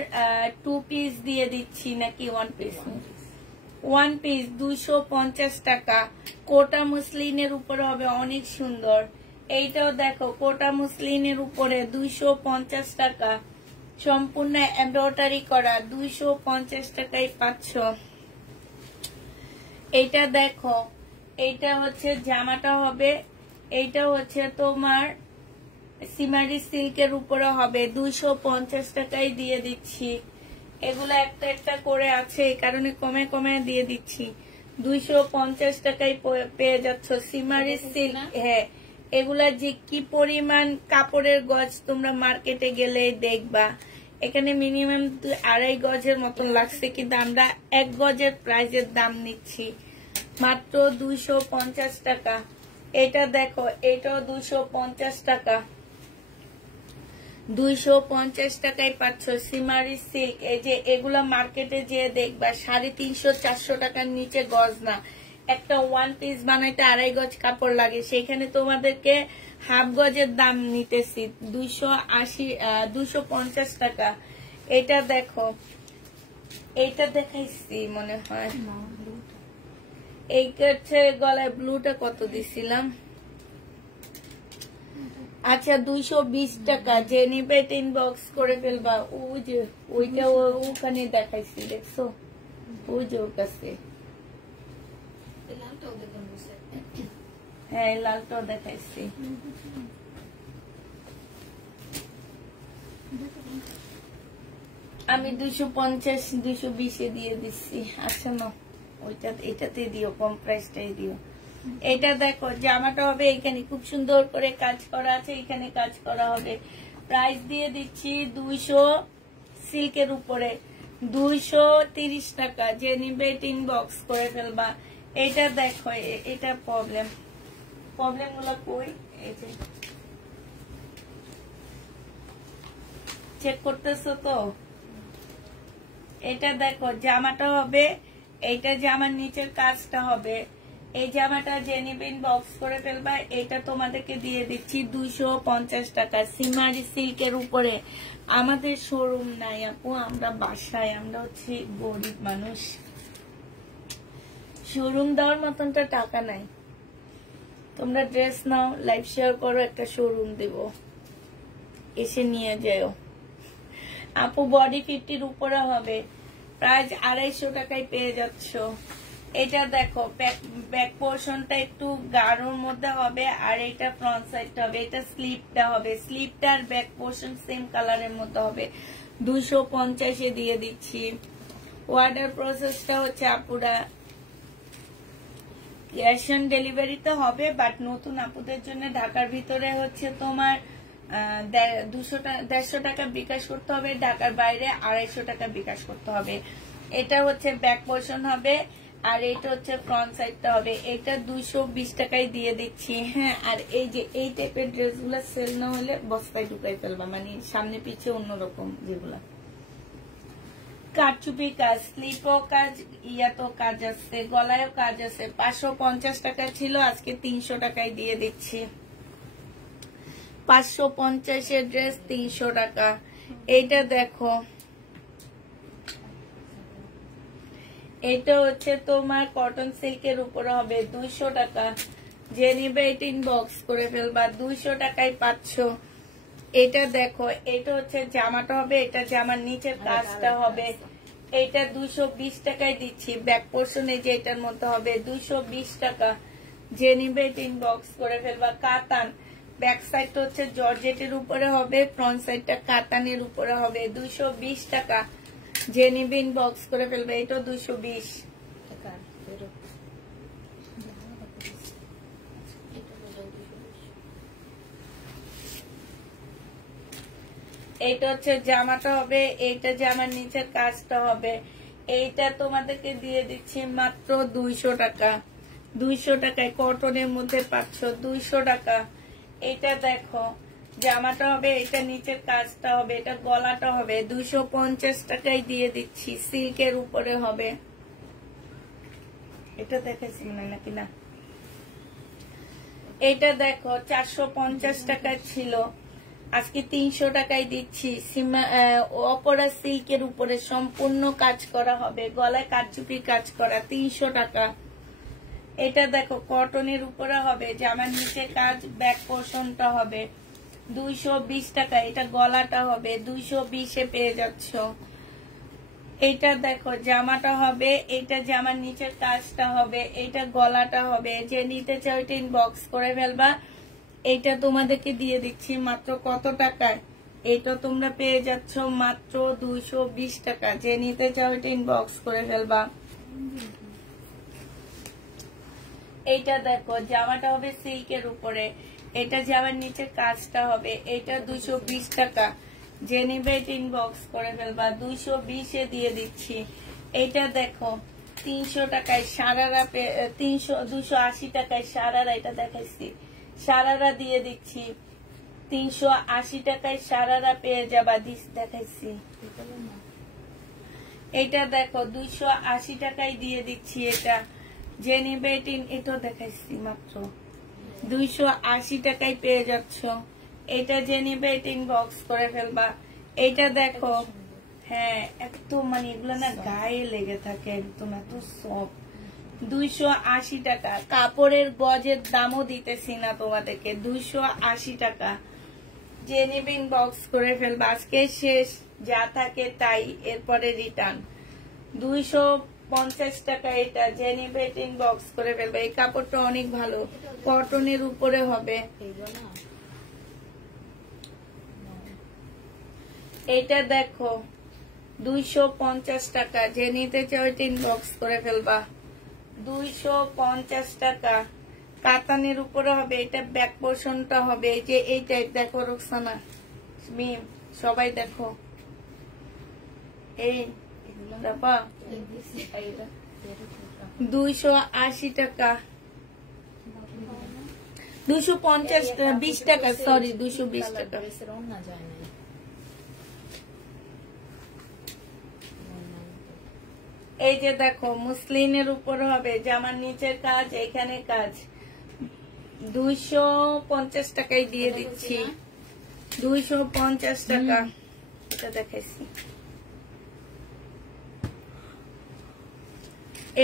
2 পিস দিয়ে দিচ্ছি, নাকি 1 পিস? 1 পিস 250 টাকা। কোটা মুসলিনের উপরে হবে, অনেক সুন্দর। এইটাও দেখো কোটা মুসলিনের উপরে 250 টাকা, সম্পূর্ণ এমব্রয়ডারি করা, 250 টাকায় পাচ্ছ। এইটা দেখো, এইটা হচ্ছে জামাটা হবে, এইটা হচ্ছে তোমার সিমারি সিল্কের উপরে হবে, 250 টাকায় দিয়ে দিচ্ছি। এগুলো একটা একটা করে আছে, এই কারণে কমে কমে দিয়ে দিচ্ছি। 250 টাকায় পেয়ে যাচ্ছ সিমারি সিল্ক। হ্যাঁ, এগুলা যে কি পরিমাণ কাপড়ের গজ, তোমরা মার্কেটে গেলে দেখবা। এখানে মিনিমাম 2.5 গজের মতন লাগছে, কিন্তু আমরা 1 গজের প্রাইজের দাম নিচ্ছি মাত্র 250 টাকা। এটা দেখো, এটাও 250 টাকা, 250 টাকায় পাচ্ছ সিমারি সিল্ক। এই যে এগুলা মার্কেটে যেয়ে দেখবা 350-400 টাকার নিচে গজ না। একটা 1 পিস বানাইতে 2.5 গজ কাপড় লাগে, সেখানে তোমাদেরকে হাফ গজের দাম নিতেছি 250 টাকা। এটা দেখো, এইটা দেখাইছি মনে হয়, এই হচ্ছে গলায় ব্লুটা কত দিছিলাম, আচ্ছা 220 টাকা। যে নিবে ইনবক্স করে ফেলবা। ওই যে ওইটা ওখানে দেখাইছি, দেখছো? ওই যে ওর কাছে, হ্যাঁ লালটাও দেখাইছি। আমি 250-220-এ দিয়ে দিচ্ছি। আচ্ছা না, ওইটা এটাতে দিও, কম প্রাইসটাই দিও। এটা দেখো জামাটা হবে, এখানে খুব সুন্দর করে কাজ করা আছে, এখানে কাজ করা হবে। প্রাইস দিয়ে দিচ্ছি 200, সিল্কের উপরে 230 টাকা। যে নিবে ইনবক্স করে ফেলবা। এটা দেখো, এটা প্রবলেম গুলো কই, এই যে চেক করতেছো তো? এটা দেখো জামাটা হবে, এইটা জামার নিচের কাজটা হবে। এই জামাটা যে নিবে ইনবক্স করে ফেলবা। এটা তোমাদেরকে দিয়ে দিচ্ছি 250 টাকা, সিমারি সিল্কের উপরে। আমাদের শোরুম নাই আপু, আমরা বাসায়, আমরা হচ্ছে গরিব মানুষ, শোরুম দেওয়ার মতন তো টাকা নাই। তোমরা ড্রেস নাও, লাইভ শেয়ার করো, একটা শোরুম দেব, এসে নিয়ে যাও। আপু বডি 50-র উপরে হবে, প্রাইস 250 টাকায় পেয়ে যাচ্ছ। এটা দেখো, ব্যাক পোর্শনটা একটু গাঢ়র মধ্যে হবে, আর এটা ফ্রন্ট সাইডটা হবে। এটা স্লিপটা হবে, স্লিপটা আর ব্যাক পোর্শন সেম কালারের মধ্যে হবে, 250-এ দিয়ে দিচ্ছি। অর্ডার প্রসেসটা হচ্ছে আপুরা ক্যাশ অন ডেলিভারি তো হবে, বাট নতুন আপুদের জন্য ঢাকার ভিতরে হচ্ছে তোমার 150 টাকা বিকাশ করতে হবে, ঢাকার বাইরে 250 টাকা বিকাশ করতে হবে। এটা হচ্ছে ব্যাক পোর্শন হবে, আর এটা হচ্ছে ফ্রন্ট সাইডটা হবে, এটা 220 টাকায় দিয়ে দিচ্ছি। হ্যাঁ, আর এই যে এই টাইপের ড্রেসগুলো সেল না হলে বস্তায় ঢুকাই ফেলবা, মানে সামনে পিছে অন্যরকম যেগুলা। কারচুপি কাজ, স্লিপও কাজ, ইয়াতো কাজ আছে, গলায়ও কাজ আছে। 550 টাকা ছিল, আজকে 300 টাকায় দিয়ে দিচ্ছি। 550 এর ড্রেস 300 টাকা। এইটা দেখো, এটা হচ্ছে তোমার কটন সিল্কের উপরে হবে, 200 টাকা। যে নিবে এটা ইনবক্স করে ফেলবা, 200 টাকায় পাচ্ছ। এটা দেখো, এটা হচ্ছে জামাটা হবে, এটা জামার নিচের কাজটা হবে, এটা 220 টাকায় দিচ্ছি। ব্যাক পোর্শনে যে এটার মধ্যে হবে 220 টাকা। যে নিবে এটা ইনবক্স করে ফেলবা। কাতান, ব্যাক সাইডটা হচ্ছে জর্জেটের উপরে হবে, ফ্রন্ট সাইডটা কাতানের উপরে হবে, 220 টাকা। যে নিবে ইনবক্স করে ফেলবে, এটা 220 টাকা। এইটা হচ্ছে জামাটা হবে, এইটা জামার নিচের কাজটা হবে। এইটা তোমাদেরকে দিয়ে দিচ্ছি মাত্র 200 টাকা। 200 টাকায় কটনের মধ্যে পাচ্ছ, 200 টাকা। এটা দেখো, জামাটা হবে, এটা নিচের কাজটা হবে, এটা গলাটা হবে, 250 টাকায় দিয়ে দিচ্ছি। সিল্কের উপরে হবে, এটা দেখেছি নাকি না? এটা দেখো 450 টাকা ছিল, আজকে 300 টাকায় দিচ্ছি। অপরা সিল্কের উপরে সম্পূর্ণ কাজ করা হবে, গলায় কারচুপি কাজ করা, 300 টাকা। এটা দেখো কটনের উপরে হবে, জামার নিচে কাজ, ব্যাক পোর্শনটা হবে, 220 টাকা। এটা গলাটা হবে, 220-এ পেয়ে যাচ্ছ। এটা দেখো জামাটা হবে, এটা জামার নিচের কাজটা হবে, এটা গলাটা হবে। যে নিতে চাও এটা ইনবক্স করে ফেলবা। এটা তোমাদেরকে দিয়ে দিচ্ছি মাত্র কত টাকায়? এটা তোমরা পেয়ে যাচ্ছ মাত্র 220 টাকা। যে নিতে চাও এটা ইনবক্স করে ফেলবা। এইটা দেখো, জামাটা হবে সিল্কের উপরে, এটা জামার নিচে কাজটা হবে, এটা 220 টাকা। যে নিবে এটা ইনবক্স করে ফেলবা, 220-এ দিয়ে দিচ্ছি। এইটা দেখো 300 টাকায় সারারা, 280 টাকায় সারারা, এটা দেখাইছি, সারারা দিয়ে দিচ্ছি। 380 টাকায় সারারা পেয়ে যাবা, দেখাইছি। এটা দেখো 280 টাকায় দিয়ে দিচ্ছি। এটা যে নিবে এটা দেখাইছি মাত্র 280 টাকায় পেয়ে যাচ্ছ। এটা যে নিবে এটা ইনবক্স করে ফেলবা। এটা দেখো, হ্যাঁ এত মানে এগুলো না গায়ে লেগে থাকে একদম, এত সফট। 280 টাকা। কাপড়ের গজের দামও দিতেছি না তোমাদেরকে, 280 টাকা। যে নিবে ইনবক্স করে ফেলবা। আজকে শেষ, যা থাকে তাই, এরপরে রিটার্ন। 250 টাকা এটা। যে নিবে এটা ইনবক্স করে ফেলবা। এই কাপড়টা অনেক ভালো, কটনের উপরে হবে। এটা দেখো 250 টাকা। যে নিতে চাও এটা ইনবক্স করে ফেলবা। 250 টাকা। কাতানের উপরে হবে, এটা ব্যাক পোর্শনটা হবে। এই যে এই টাইপ দেখো রুকসানা, মিম সবাই দেখো, এই 280 টাকা। 250 20 টাকা, সরি 220 টাকা। এই যে দেখো মুসলিনের উপর হবে, জামার নিচের কাজ, এখানে কাজ, 250 টাকায় দিয়ে দিচ্ছি। 250 টাকা। এটা দেখাইছি।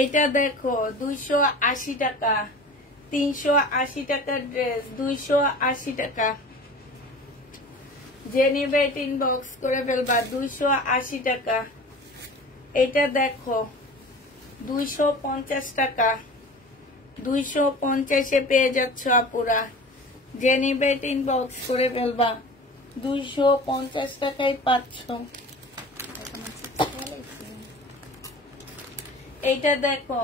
এটা দেখো 280 টাকা। 380 টাকার ড্রেস, 280 টাকা। যে নিবে এটা ইনবক্স করে ফেলবা, 280 টাকা। এটা দেখো 250 টাকা। 250-এ পেয়ে যাচ্ছ আপুরা। যে নিবে এটা ইনবক্স করে ফেলবা, 250 টাকায় পাচ্ছ। এইটা দেখো,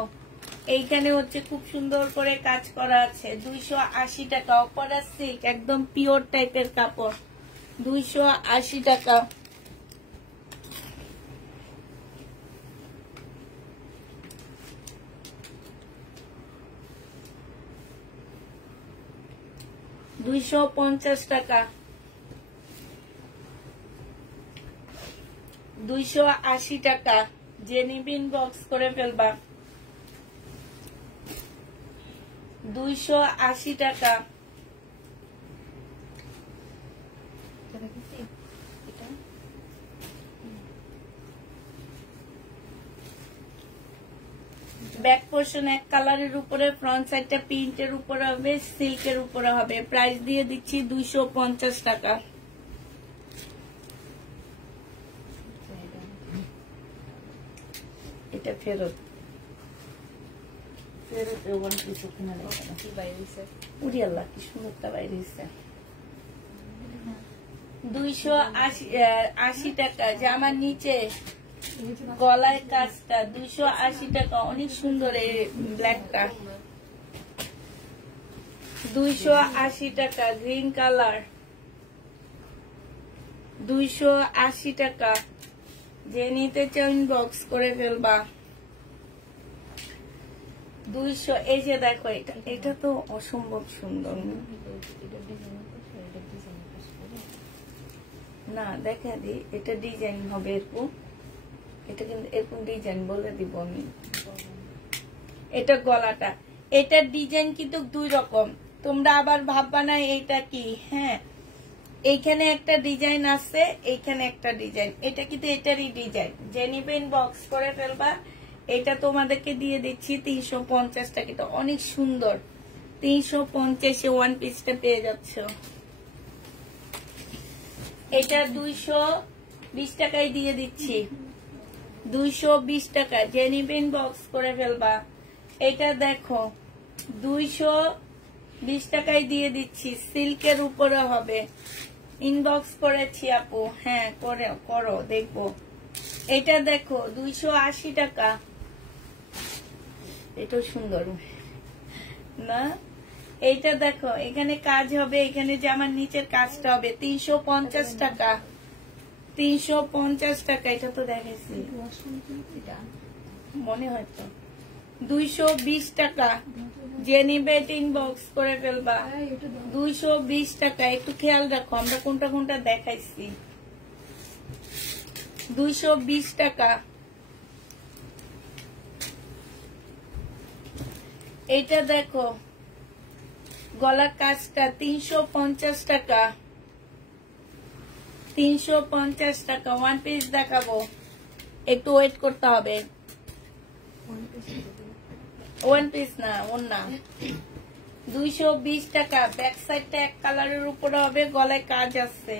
এইখানে হচ্ছে খুব সুন্দর করে কাজ করা আছে, 280 টাকা। অপরা সিল্ক, একদম পিওর টাইপের কাপড়, 280 টাকা। 250 টাকা, 280 টাকা। যে নিবেন বক্স করে ফেলবা। 280 টাকা, ব্যাক পোর্শন এক কালারের উপরে, ফ্রন্ট সাইডটা প্রিন্টের উপরে হবে, সিল্কের উপরে হবে। প্রাইস দিয়ে দিচ্ছি 250 টাকা। এটা ফেরত, ফেরত ওয়ান পিস ওখানে উড়ি আল্লাহ কি সুন্দরটা বাইরে হয়েছে। 280 টাকা। জামার নিচে গলায় কাজটা 280 টাকা, অনেক সুন্দর এই ব্ল্যাকটা। 280 টাকা, গ্রিন কালার 280 টাকা। যে নিতে চান বক্স করে ফেলবা। 200। এই যে দেখো এটা, এটা তো অসম্ভব সুন্দর না, দেখা দি এটা ডিজাইন হবে এরকম, এটা কিন্তু এরকম ডিজাইন বলে দিব আমি। এটা গলাটা, এটার ডিজাইন কিন্তু 2 রকম, তোমরা আবার ভাববা না এইটা কি। হ্যাঁ, এইখানে একটা ডিজাইন আছে, এইখানে একটা ডিজাইন, এটা কিন্তু এটারই ডিজাইন। যে নিবেন বক্স করে ফেলবা। এটা তোমাদেরকে দিয়ে দিচ্ছি 350 টাকা। এটা অনেক সুন্দর, 350-এ ওয়ান পিসটা পেয়ে যাচ্ছ। এটা 220 টাকায় দিয়ে দিচ্ছি, 220 টাকা। যে নিবেন বক্স করে ফেলবা। এটা দেখো 220 টাকায় দিয়ে দিচ্ছি, সিল্কের উপরে হবে। ইনবক্স করেছি আপু, হ্যাঁ করো দেখবো। এটা দেখো 280 টাকা। এটা সুন্দর না? এইটা দেখো, এখানে কাজ হবে, এখানে যে আমার নিচের কাজটা হবে। 350 টাকা, 350 টাকা। এটা তো দেখাইছি মনে হয় তো। 220 টাকা। যে নিবে ইনবক্স করে ফেলবা। 220 টাকা। একটু খেয়াল রাখো আমরা কোনটা কোনটা দেখাইছি। 220 টাকা। এটা দেখো গলার কাজটা 350 টাকা, 350 টাকা। ওয়ান পিস দেখাবো, একটু ওয়েট করতে হবে। ওয়ান পিস না, ওন্না। 220 টাকা। ব্যাক সাইডটা এক কালারের উপরে হবে, গলায় কাজ আছে।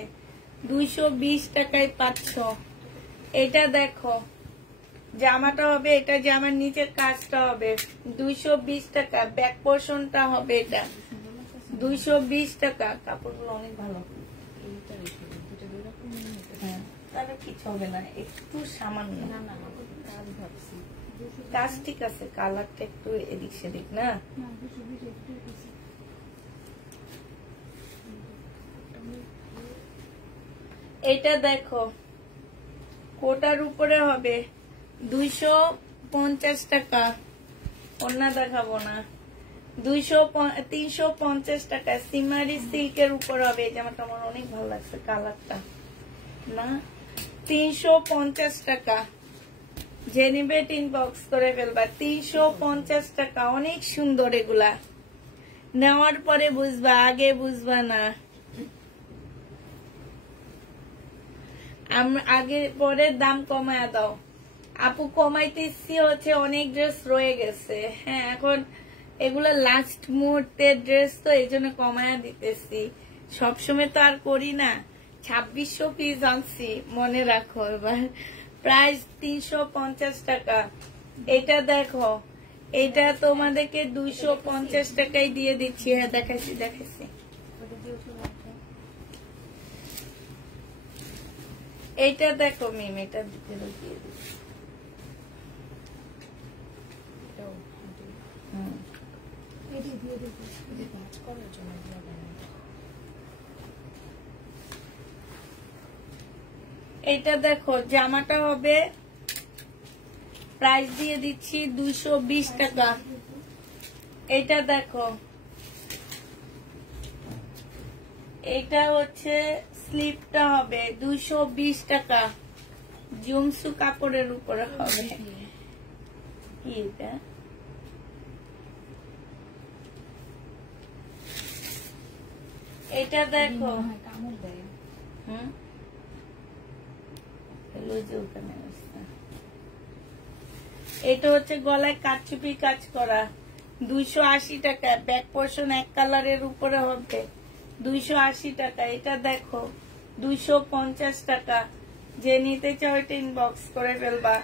220 টাকায় পাচ্ছ। এটা দেখো জামাটা হবে, এটা জামার নিচের কাজটা হবে। 220 টাকা। ব্যাক পোর্শনটা হবে এটা 220 টাকা। কাপড়গুলো অনেক ভালো, তাহলে কিছু হবে না, একটু সামান্য কাজ ঠিক আছে। কালারটা একটু এদিক সেদিক না। এটা দেখো কোটার উপরে হবে 250 টাকা। ওন্না দেখাবো না। 350 টাকা। সিমারি সিল্কের উপর হবে। এই জামাটা আমার অনেক ভালো লাগছে কালারটা না। 350 টাকা। যে নিবে ইনবক্স করে ফেলবা। 350 টাকা। অনেক সুন্দর এগুলা। নেওয়ার পরে বুঝবা, আগে বুঝবা না। আগে পরে দাম কমায় দাও আপু। কমাইতেছি হচ্ছে অনেক ড্রেস রয়ে গেছে। হ্যাঁ, এখন এগুলো লাস্ট মুহূর্তের ড্রেস তো এই জন্য কমায়া দিতেছি। সবসময় তো আর করি না। 2600 পিস আনছি, মনে রাখো। এবার প্রাইস 350 টাকা। এটা দেখো, এটা তোমাদেরকে 250 টাকায় দিয়ে দিচ্ছি। হ্যাঁ দেখাইছি। এইটা দেখো মিম, এটা দিয়ে দিচ্ছি। এটা দেখো জামাটা হবে, প্রাইস দিয়ে দিচ্ছি 220 টাকা। এটা দেখো এটা হচ্ছে স্লিপটা হবে 220 টাকা, জুমসু কাপড়ের উপরে হবে। কি এটা? এটা দেখো, এটা হচ্ছে গলায় কারচুপি কাজ করা, 280 টাকা। ব্যাক পোর্শন এক কালারের উপরে হবে, 280 টাকা। এটা দেখো 250 টাকা। যে নিতে চাও এটা ইনবক্স করে ফেলবা।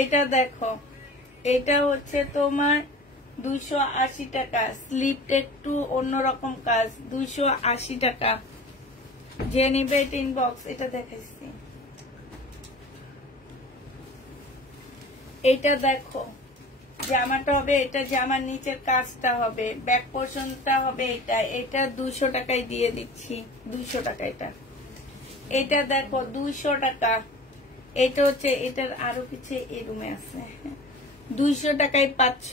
এটা দেখো, এটা হচ্ছে তোমার 280 টাকা। স্লিপটা একটু অন্যরকম কাজ, 280 টাকা। যে নিবে এটা ইনবক্স। এটা দেখাইছি। এটা দেখো, জামাটা হবে, এটা জামার নিচের কাজটা হবে, ব্যাক পোর্শনটা হবে এটা। এটা 200 টাকায় দিয়ে দিচ্ছি, 200 টাকা এটা। এটা দেখো 200 টাকা। এটা হচ্ছে, এটার আরো কিছু এই রুমে আছে, 200 টাকায় পাচ্ছ।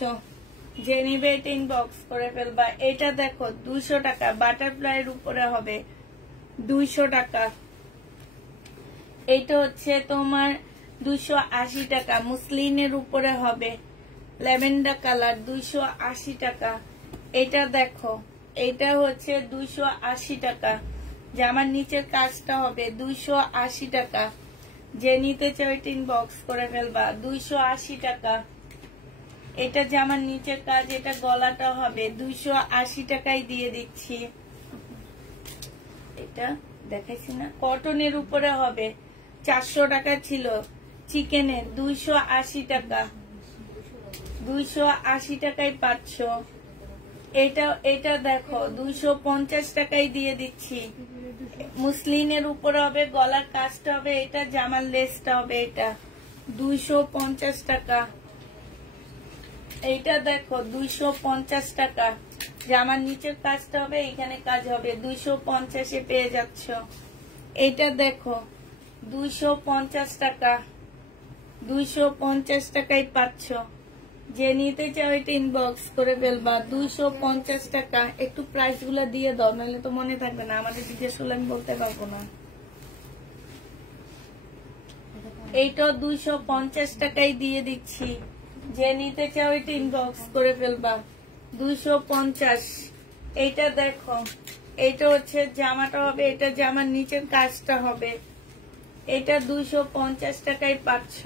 যে নিবে এটা ইনবক্স করে ফেলবা। এটা দেখো 200 টাকা, বাটারফ্লাইয়ের উপরে হবে, 200 টাকা। এটা হচ্ছে তোমার 280 টাকা, মুসলিনের উপরে হবে, ল্যাভেন্ডার কালার, 280 টাকা। এটা দেখো, এটা হচ্ছে 280 টাকা। জামার নিচের কাজটা হবে 280 টাকা। যে নিতে চাও এটা ইনবক্স করে ফেলবা, 280 টাকা। এটা জামার নিচের কাজ, এটা গলাটা হবে, 280 টাকায় দিয়ে দিচ্ছি। এটা দেখাইছি না, কটনের উপরে হবে, 400 টাকা ছিল, চিকেনের, 280 টাকা, 280 টাকায় পাচ্ছ। এটা দেখো 250 টাকায় দিয়ে দিচ্ছি। মুসলিনের উপরে হবে, গলার কাজটা হবে, এটা জামার লেসটা হবে, এটা 250 টাকা। এইটা দেখো 250 টাকা, জামার নিচের কাজটা হবে, এখানে কাজ হবে, 250-এ পেয়ে যাচ্ছ। এটা দেখো 250 টাকা, 250 টাকায় পাচ্ছ। যে নিতে চাও এটা ইনবক্স করে ফেলবা, 250 টাকা। একটু প্রাইস গুলা দিয়ে দাও, নাহলে তো মনে থাকবে না, আমাদের জিজ্ঞেস করলে আমি বলতে পারবো না। এইটা 250 টাকায় দিয়ে দিচ্ছি। যে নিতে চাও এটা ইনবক্স করে ফেলবা, 250। এইটা দেখো, এটা হচ্ছে জামাটা হবে, এটা জামার নিচের কাজটা হবে, এটা 250 টাকায় পাচ্ছ।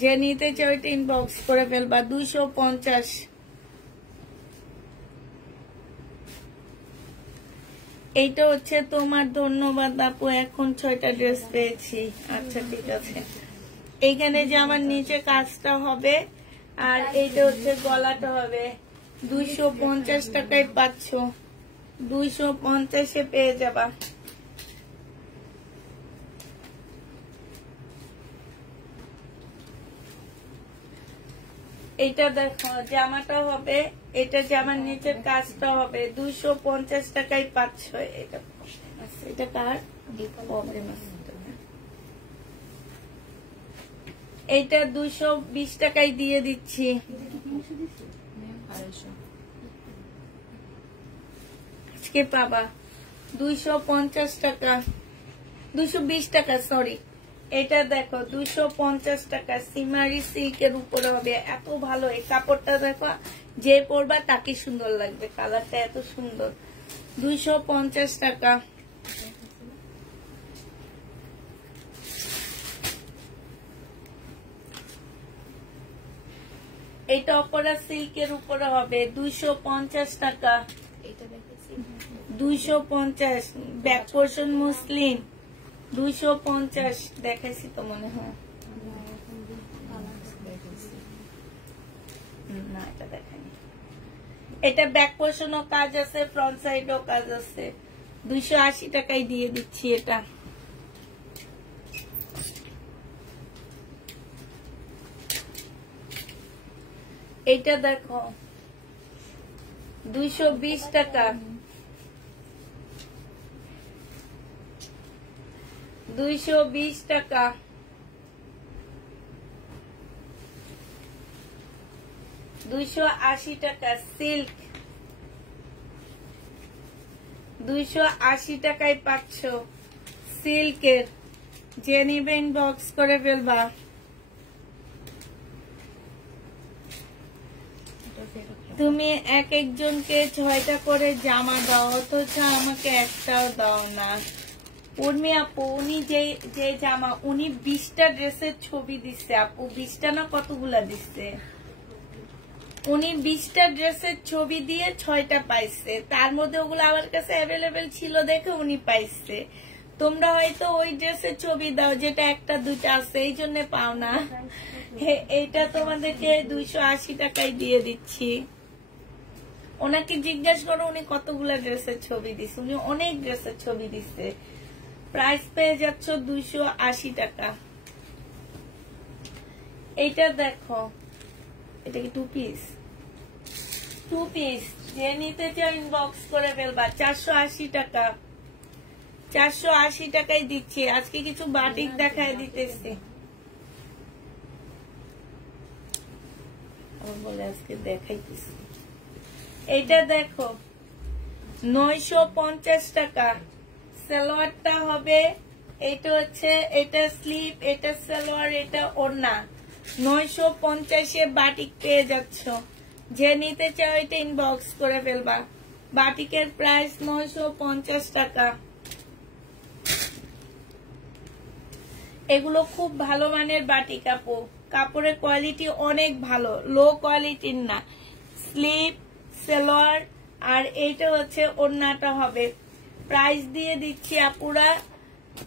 যে নিতে চাও এটা ইনবক্স করে ফেলবা, 250। এইটা হচ্ছে তোমার, ধন্যবাদ আপু, এখন 6টা ড্রেস পেয়েছি। আচ্ছা ঠিক আছে। এইখানে জামার নিচে কাজটা হবে, আর এইটা হচ্ছে গলাটা হবে, 250 টাকায় পাচ্ছ, 250-এ পেয়ে যাবা। এটা দেখো, জামাটা হবে, এটা জামার নিচের কাজটা হবে, 250 টাকায় পাচ্ছ। এটা কার প্রবলেম আছে? এইটা 220 টাকায় দিয়ে দিচ্ছি। আজকে পাবা 250 টাকা, 220 টাকা, সরি। এটা দেখো 250 টাকা, সিমারি সিল্কের উপরে হবে, এত ভালো এই কাপড়টা। দেখো, যে পরবা তাকে সুন্দর লাগবে, কালারটা এত সুন্দর, 250 টাকা। এটা অপরা সিল্কের উপরে হবে, 250 টাকা, 250। ব্যাক পোর্শন মুসলিন, 250 দেখাইছি তো মনে হয় না, এটা দেখাইনি। এটা ব্যাক পোর্শনও কাজ আছে, ফ্রন্ট সাইডও কাজ আছে, 280 টাকায় দিয়ে দিচ্ছি। এটা এইটা দেখো 220 টাকা, 220 টাকা। 280 টাকা সিল্ক, 280 টাকায় পাচ্ছ সিল্কের, যে নিবে ইনবক্স করে ফেলবা। তুমি এক একজনকে 6টা করে জামা দাও, অথচ আমাকে একটাও দাও না। উর্মি আপু, উনি যে জামা, উনি 20টা ড্রেসের ছবি দিচ্ছে আপু, 20টা না কতগুলা দিচ্ছে, উনি 20টা ড্রেসের ছবি দিয়ে 6টা পাইছে, তার মধ্যে ওগুলো আমার কাছে অ্যাভেলেবেল ছিল দেখে উনি পাইছে। তোমরা হয়তো ওই ড্রেসের ছবি দাও যেটা একটা দুটা আছে, এই জন্য পাও না। এইটা তোমাদেরকে 280 টাকায় দিয়ে দিচ্ছি। ওনাকে জিজ্ঞাসা করো উনি কতগুলা ড্রেসের ছবি দিচ্ছে, উনি অনেক ড্রেসের ছবি দিচ্ছে। প্রাইস পেয়ে যাচ্ছ 280 টাকা। এইটা দেখো, এটা কি 2 পিস? 2 পিস, যে নিতে চাও ইনবক্স করে ফেলবা। 480 টাকা, 480 টাকায় দিচ্ছি। আজকে কিছু বাটিক দেখায় দিতেছি, বলে আজকে দেখাইতেছি। এইটা দেখো 950 টাকা। সালোয়ারটা হবে, এটা হচ্ছে, এটা স্লিপ, এটা সালোয়ার, এটা ওড়না। 950-এ বাটিক পেয়ে যাচ্ছ। যে নিতে চাও এটা ইনবক্স করে ফেলবা। বাটিকের প্রাইস 950 টাকা। এগুলো খুব ভালো মানের বাটিক আপু, কাপড়ের কোয়ালিটি অনেক ভালো, লো কোয়ালিটির না। স্লিপ, সালোয়ার আর এইটা হচ্ছে ওড়নাটা হবে। প্রাইস দিয়ে দিচ্ছি আপুরা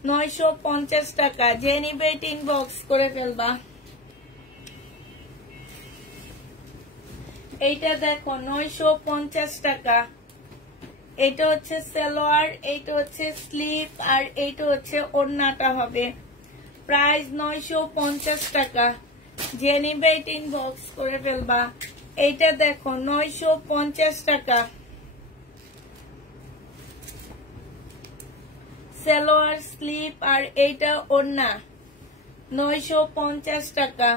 950 টাকা। যে নিবে এটা ইনবক্স করে ফেলবা। এইটা দেখো 950 টাকা। এটা হচ্ছে সালোয়ার, এইটা হচ্ছে স্লিপ আর এইটা হচ্ছে ওড়নাটা হবে। প্রাইস 950 টাকা। যে নিবে এটা ইনবক্স করে ফেলবা। এইটা দেখো 950 টাকা। সালোয়ার, স্লিপ আর এইটা ওড়না, 950 টাকা।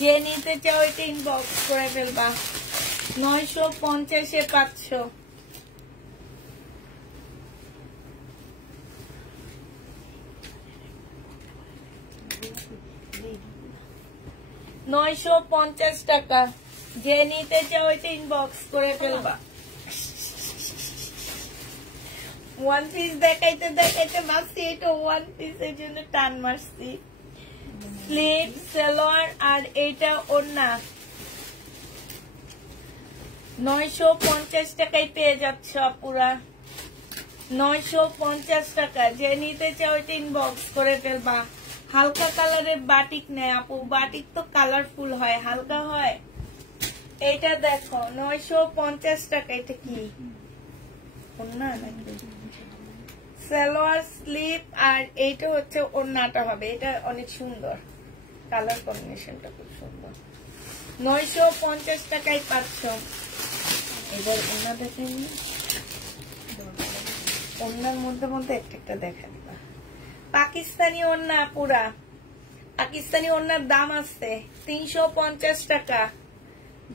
যে নিতে চাও এটা ইনবক্স করে ফেলবা। 950-এ পাচ্ছ। $950 টাকা। যে নিতে চাও এটা ইনবক্স করে ফেলবা। 1 পিস দেখাইতে দেখাইতে মারছি, এটা 1 পিসের জন্য টান মারছি। স্লিপ, সালোয়ার আর এইটা ওড়না, 950 টাকায় পেয়ে যাচ্ছ পুরা। 950 টাকা। যে নিতে চাও এটা ইনবক্স করে ফেলবা। হালকা কালারের বাটিক নেই আপু, বাটিক তো কালারফুল হয়, হালকা হয়। এটা দেখো 950 টাকা। এটা কি ওড়না নাকি? সালোয়ার, স্লিপ আর এইটা হচ্ছে ওড়নাটা হবে। এটা অনেক সুন্দর, কালার কম্বিনেশনটা খুব সুন্দর। 950 টাকায় পাচ্ছ। এবার ওড়না দেখে নি, ওড়নার মধ্যে মধ্যে একটা একটা দেখা দিবা। পাকিস্তানি ওড়না পুরা, পাকিস্তানি ওড়নার দাম আছে 350 টাকা।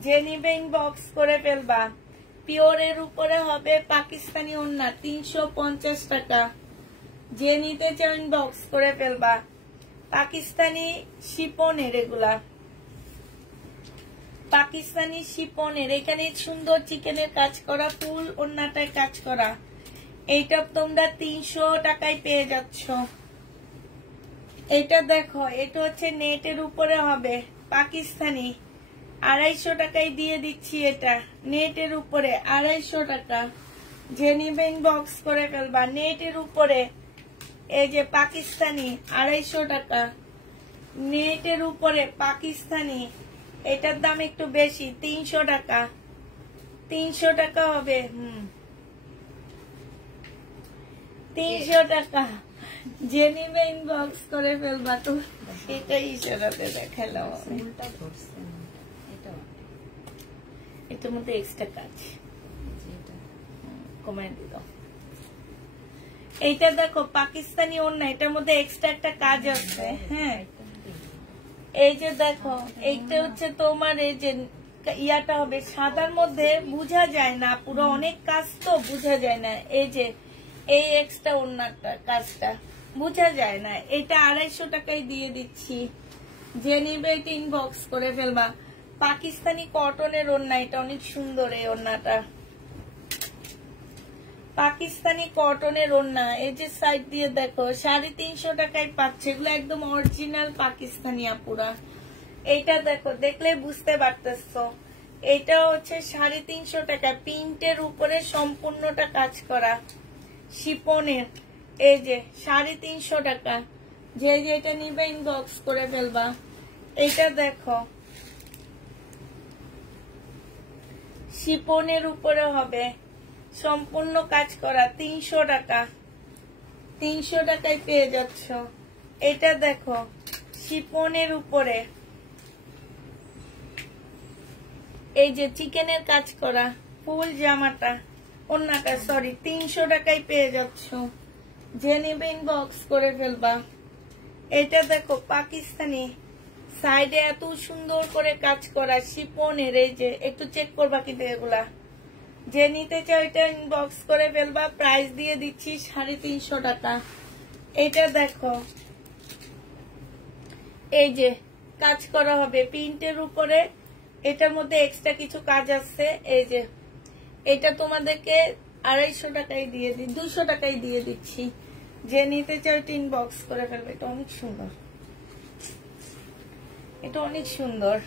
যে নিবে ইনবক্স করে ফেলবা। পিওরের উপরে হবে পাকিস্তানি ওড়না, 350 টাকা। যে নিতে চাও ইনবক্স করে ফেলবা। পাকিস্তানি শিপনের, এগুলা পাকিস্তানি শিপনের। এখানে সুন্দর চিকেনের কাজ করা, ফুল ওড়নাটায় কাজ করা। এইটা তোমরা 300 টাকায় পেয়ে যাচ্ছ। এটা দেখো, এটা হচ্ছে নেটের উপরে হবে পাকিস্তানি, 250 টাকায় দিয়ে দিচ্ছি। এটা নেটের উপরে 250 টাকা। যে নিবে ইনবক্স করে ফেলবা। নেটের উপরে এই যে পাকিস্তানি, 250 টাকা। নেটের উপরে পাকিস্তানি, এটার দাম একটু বেশি, 300 টাকা। 300 টাকা হবে। 300 টাকা। যে নিবে ইনবক্স করে ফেলবা। তো এটাই ইশারাতে দেখালাম। এটার মধ্যে এক্সট্রা কাজ কমায় দিল। এইটা দেখো পাকিস্তানি ওড়না, এটার মধ্যে এক্সট্রা একটা কাজ আছে। হ্যাঁ, এই যে দেখো, এইটা হচ্ছে তোমার এই যে ইয়াটা হবে সাদার মধ্যে, বোঝা যায় না পুরো, অনেক কাজ তো বোঝা যায় না। এই যে এই এক্সট্রা ওড়নাটা কাজটা বোঝা যায় না। এটা 250 টাকায় দিয়ে দিচ্ছি, যে নিবে এটা ইনবক্স করে ফেলবা। পাকিস্তানি কটনের ওড়না, এটা অনেক সুন্দর। এই ওড়নাটা পাকিস্তানি কটনের ওড়না, এই যে সাইড দিয়ে দেখো 350 টাকায় পাচ্ছে। এগুলো একদম অরিজিনাল পাকিস্তানি আপুরা। এইটা দেখো, দেখলে বুঝতে পারতেছো, এটা হচ্ছে 350 টাকা, প্রিন্টের উপরে সম্পূর্ণটা কাজ করা, শিপনের। এই যে 350 টাকা, যে যেটা নিবে ইনবক্স করে ফেলবা। এটা দেখো শিপনের উপরে হবে, সম্পূর্ণ কাজ করা, 300 টাকা। 300 টাকায় পেয়ে যাচ্ছ। এটা দেখো শিপনের উপরে, এই যে চিকেনের কাজ করা ফুল জামাটা, ওন্নাটা সরি, 300 টাকায় পেয়ে যাচ্ছ, যে নেবে ইনবক্স করে ফেলবা। এটা দেখো পাকিস্তানি, সাইডে এত সুন্দর করে কাজ করা শিপনের। এই যে একটু চেক করবা কিন্তু এগুলা, যে নিতে চাও এটা ইনবক্স করে ফেলবা। প্রাইস দিয়ে দিচ্ছি 350 টাকা। এটা দেখো, এই যে কাজ করা হবে প্রিন্টের উপরে, এটার মধ্যে এক্সট্রা কিছু কাজ আছে। এই যে এটা তোমাদেরকে 250 টাকায় দিয়ে 200 টাকায় দিয়ে দিচ্ছি, যে নিতে চাও এটা ইনবক্স করে ফেলবে। এটা অনেক সুন্দর, এটা অনেক সুন্দর।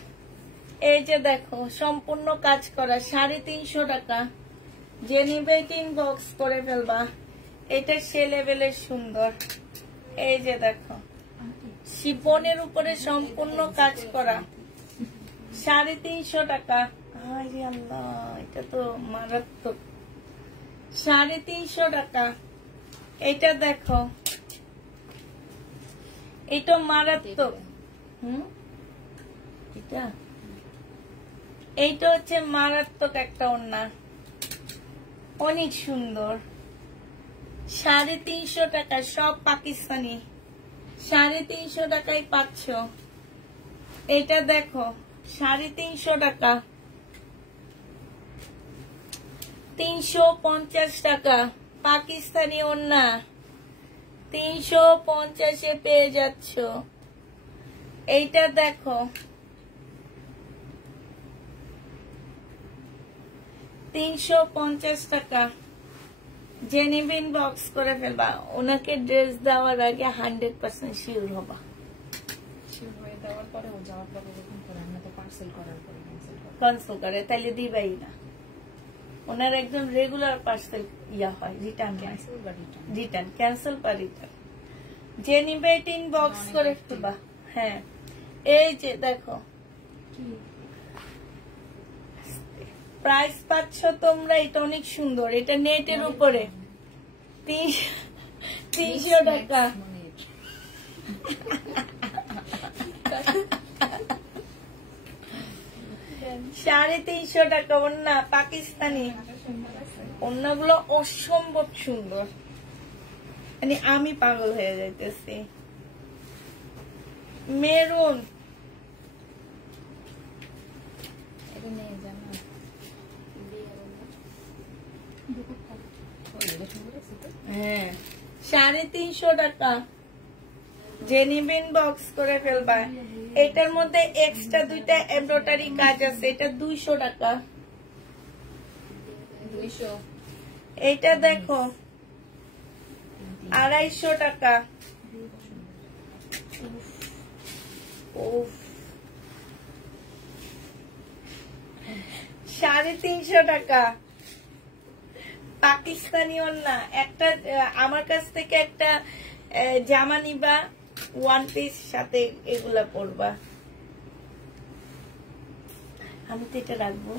এই যে দেখো সম্পূর্ণ কাজ করা, 350 টাকা, যে নিবে এটা ইনবক্স করে ফেলবা। এটা সে লেভেলের সুন্দর। এই যে দেখো শিপনের উপরে সম্পূর্ণ কাজ করা, 350 টাকা। আরে আল্লাহ, এটা তো মারাত্মক। 350 টাকা। এটা দেখো, এটা মারাত্মক। এইটা হচ্ছে মারাত্মক একটা ওড়না, অনেক সুন্দর। 350 টাকা, সব পাকিস্তানি। 350 টাকায় পাচ্ছ। এটা দেখো 350 টাকা। 350 টাকা পাকিস্তানি ওড়না, 350-এ পেয়ে যাচ্ছ। এইটা দেখো 350 টাকা, যে নিবে ইনবক্স করে ফেলবা। ওনাকে ড্রেস দেওয়ার আগে 100% শিওর হবা। ক্যান্সেল করে তাইলে দিবাই না। ওনার একদম রেগুলার পার্সেল ইয়া হয়, রিটার্ন ক্যান্সেল বা রিটার্ন। যে নিবে এটা ইনবক্স করে ফেলবা। হ্যাঁ, এই যে দেখো প্রাইস পাচ্ছ তোমরা, এটা অনেক সুন্দর। এটা নেটের উপরে 300 টাকা। সাড়ে 350 টাকা ওড়না পাকিস্তানি। ওড়নাগুলো অসম্ভব সুন্দর, মানে আমি পাগল হয়ে যাইতেছি। মেরুন, হ্যাঁ 350 টাকা, যে নিবেন বক্স করে ফেলবা। এটার মধ্যে এক্সট্রা 2টা এমব্রয়ডারি কাজ আছে, এটা 200 টাকা। 200। এটা দেখো 250 টাকা। 350 টাকা পাকিস্তানি ওড়না। একটা আমার কাছ থেকে একটা জামা নিবা, 1 পিস সাথে এগুলা পরবা। আমি তো এটা রাখবো।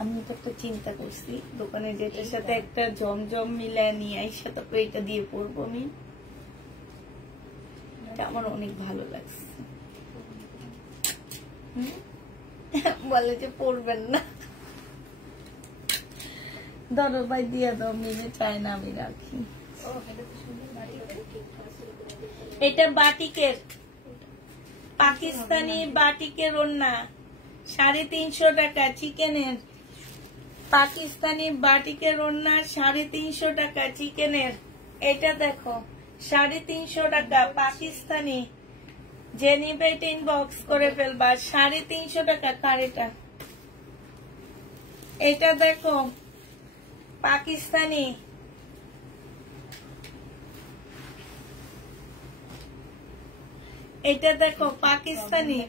আমি তো একটা চিন্তা করছি, দোকানে যেটার সাথে একটা জমজম মিলায় নিয়ে আইসা তারপরে এটা দিয়ে পরবো আমি। এটা আমার অনেক ভালো লাগছে। বলে যে পরবেন না, ধরো ভাই দিয়ে দাও, মেনে চায় না আমি রাখি। এটা বাটিকের, পাকিস্তানি বাটিকের ওড়না, 350 টাকা চিকেনের। পাকিস্তানি বাটিকের ওড়না 350 টাকা চিকেনের। এটা দেখো 350 টাকা পাকিস্তানি। যে নিবে এটা ইনবক্স করে ফেলবা। 350 টাকা কারিটা। এটা দেখো পাকিস্তানি। এটা দেখো পাকিস্তানি।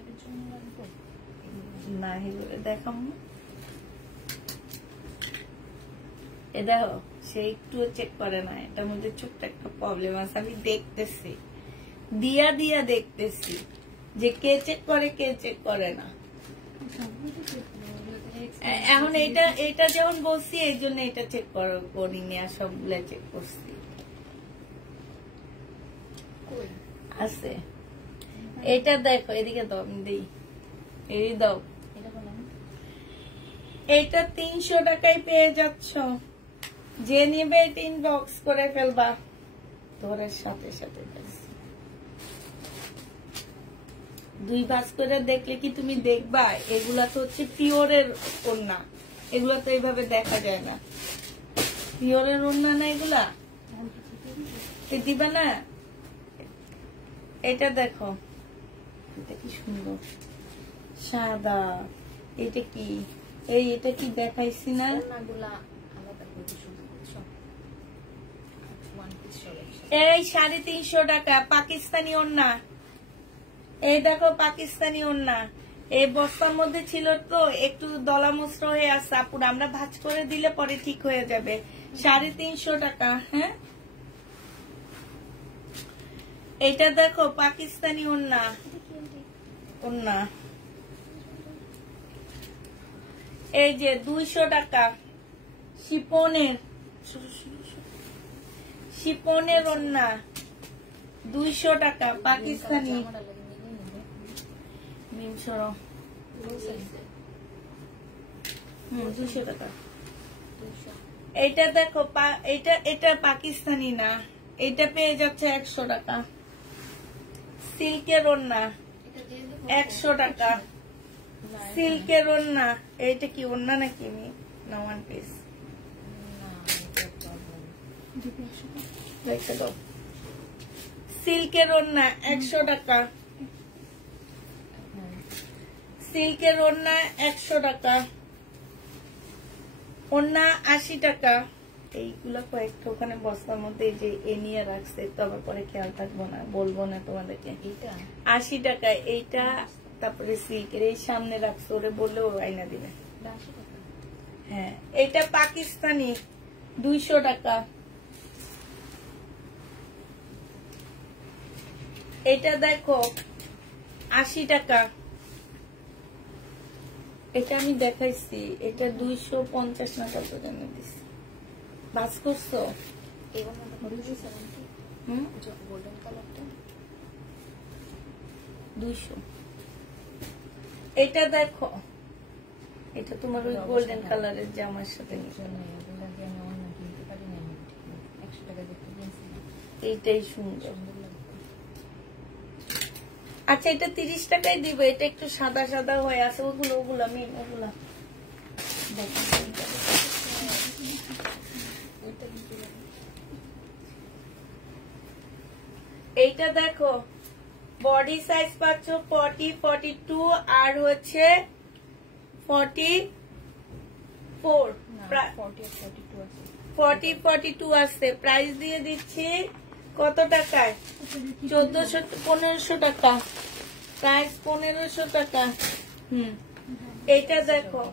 না এগুলো দেখো, এ দেখো সে একটু চেক করে না, এটার মধ্যে ছোট্ট একটা প্রবলেম আছে। আমি দেখতেছি, দিয়া দিয়া দেখতেছি যে কে চেক করে কে চেক করে না। এখন এটা যখন বলছি এই জন্য এটা চেক করিনি, আর সবগুলো চেক করছি। আছে এটা দেখো, এদিকে দাও, আমি দিই, এই দাও। এটা 300 টাকায় পেয়ে যাচ্ছ। যে নিবে এটা ইনবক্স করে ফেলবা। ধরের সাথে সাথে 2 ভাঁজ করে দেখলে কি তুমি দেখবা এগুলা তো হচ্ছে পিওরের ওড়না, এগুলা তো এইভাবে দেখা যায় না। পিওরের ওড়না না এগুলা, দিবা না। এটা দেখো, এটা কি সুন্দর সাদা। এটা কি এটা কি দেখাইছি না? এই 350 টাকা পাকিস্তানি ওড়না। এই দেখো পাকিস্তানি ওড়না। এই বস্তার মধ্যে ছিল তো একটু দলা মসৃণ হয়ে আছে আপুরা, আমরা ভাঁজ করে দিলে পরে ঠিক হয়ে যাবে। 350 টাকা। হ্যাঁ এটা দেখো পাকিস্তানি ওড়না। ওড়না এই যে 200 টাকা শিপনের। শিপনের ওড়না 200 টাকা পাকিস্তানি। 200 টাকা। এটা দেখো এটা পাকিস্তানি না, এটা পেয়ে যাচ্ছে 100 টাকা। সিল্কের ওড়না 100 টাকা। সিল্কের ওড়না। এইটা কি ওড়না নাকি? না, ওয়ান পিস। সিল্কের ওড়না 100 টাকা। সিল্কের ওড়না 100 টাকা। ওড়না 80 টাকা। এইগুলা কয়েকটা ওখানে বস্তার মধ্যে যে এ নিয়ে রাখছে, তো আবার পরে খেয়াল থাকবো না, বলবো না তোমাদেরকে। 80 টাকা এইটা। তারপরে সিল্কের এই সামনে রাখছে, ওরে বললেও আইনা দিবে। হ্যাঁ এটা পাকিস্তানি 200 টাকা। এটা দেখো 80 টাকা। এটা আমি দেখাইছি, এটা 250 না কত জানি দিছি। বাস করছো? 200। এটা দেখো, এটা তোমার ওই গোল্ডেন কালারের জামার সাথে। এইটাই সুন্দর। আচ্ছা এটা 30 টাকায় দিবে। এটা একটু সাদা সাদা হয়ে আছে। ওগুলো মেন ওগুলা এইটা দেখো বডি সাইজ পাচ্ছ 40, 42 আর হচ্ছে 44, 40, 42 আছে। প্রাইস দিয়ে দিচ্ছি কত টাকায়? 1500 টাকা। প্রাইস 1500 টাকা। এইটা দেখো,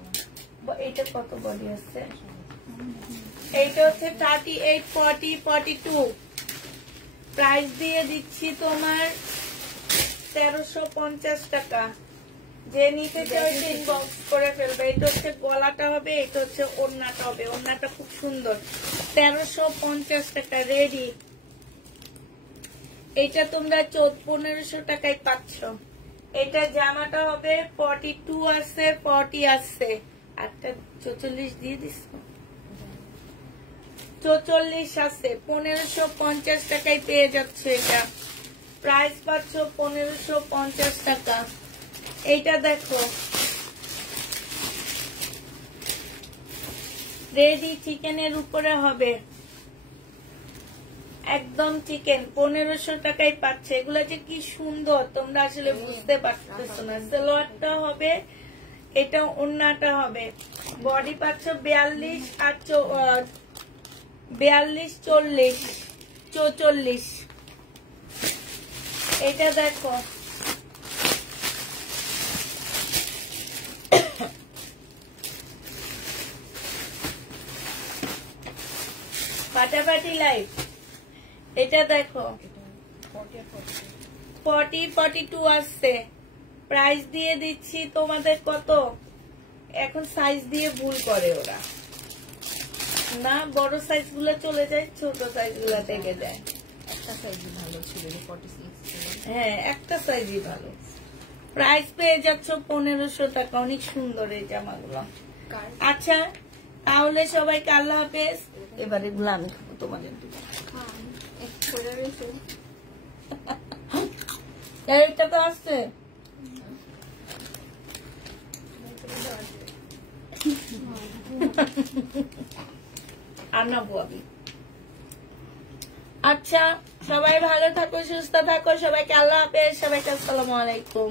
এইটা কত বডি আছে? এইটা হচ্ছে 38, 40, 42। প্রাইস দিয়ে দিচ্ছি তোমার 1350 টাকা। যে নিতে চাই ইনবক্স করে ফেলবে। এটা হচ্ছে গলাটা হবে, এটা হচ্ছে ওড়নাটা হবে। ওড়নাটা খুব সুন্দর। 1350 টাকা রেডি। এটা তোমরা 1500 টাকায় পাচ্ছ। এটা জামাটা হবে 42 আছে, 40 আছে। একটা 44 দিয়ে দিস। 44 আছে। 1550 টাকায় পেয়ে যাচ্ছে এটা। প্রাইস পাচ্ছ 1550 টাকা। এইটা দেখো রেডি চিকেনের উপরে হবে, একদম চিকেন 1500 টাকায় পাচ্ছে। এগুলো যে কি সুন্দর তোমরা আসলে বুঝতে পারতেছো না। সালোয়ারটা হবে এটা, ওন্নাটা হবে। বডি পাচ্ছ 42 আর 42 40 44। এটা দেখো ফাটাফাটি লাইভ। এটা দেখো 40-42 আসছে। প্রাইস দিয়ে দিচ্ছি তোমাদের কত, এখন সাইজ দিয়ে ভুল করে ওরা না, বড় সাইজ গুলো চলে যায়, ছোট সাইজ গুলো থেকে যায়। একটা সাইজই ভালো ছিল 46 ছিল। হ্যাঁ একটা সাইজই ভালো। প্রাইস পেয়ে যাচ্ছ 1500 টাকা, অনেক সুন্দর এই জামাগুলো। আচ্ছা তাহলে সবাইকে আল্লাহ হাফেজ। এবার এগুলো আমি খাবো তোমাদের দিকে। এটা তো আসছে আনাবো আমি। আচ্ছা সবাই ভালো থাকো, সুস্থ থাকো, সবাইকে আল্লাহ হাফেজ, সবাইকে আসসালামু আলাইকুম।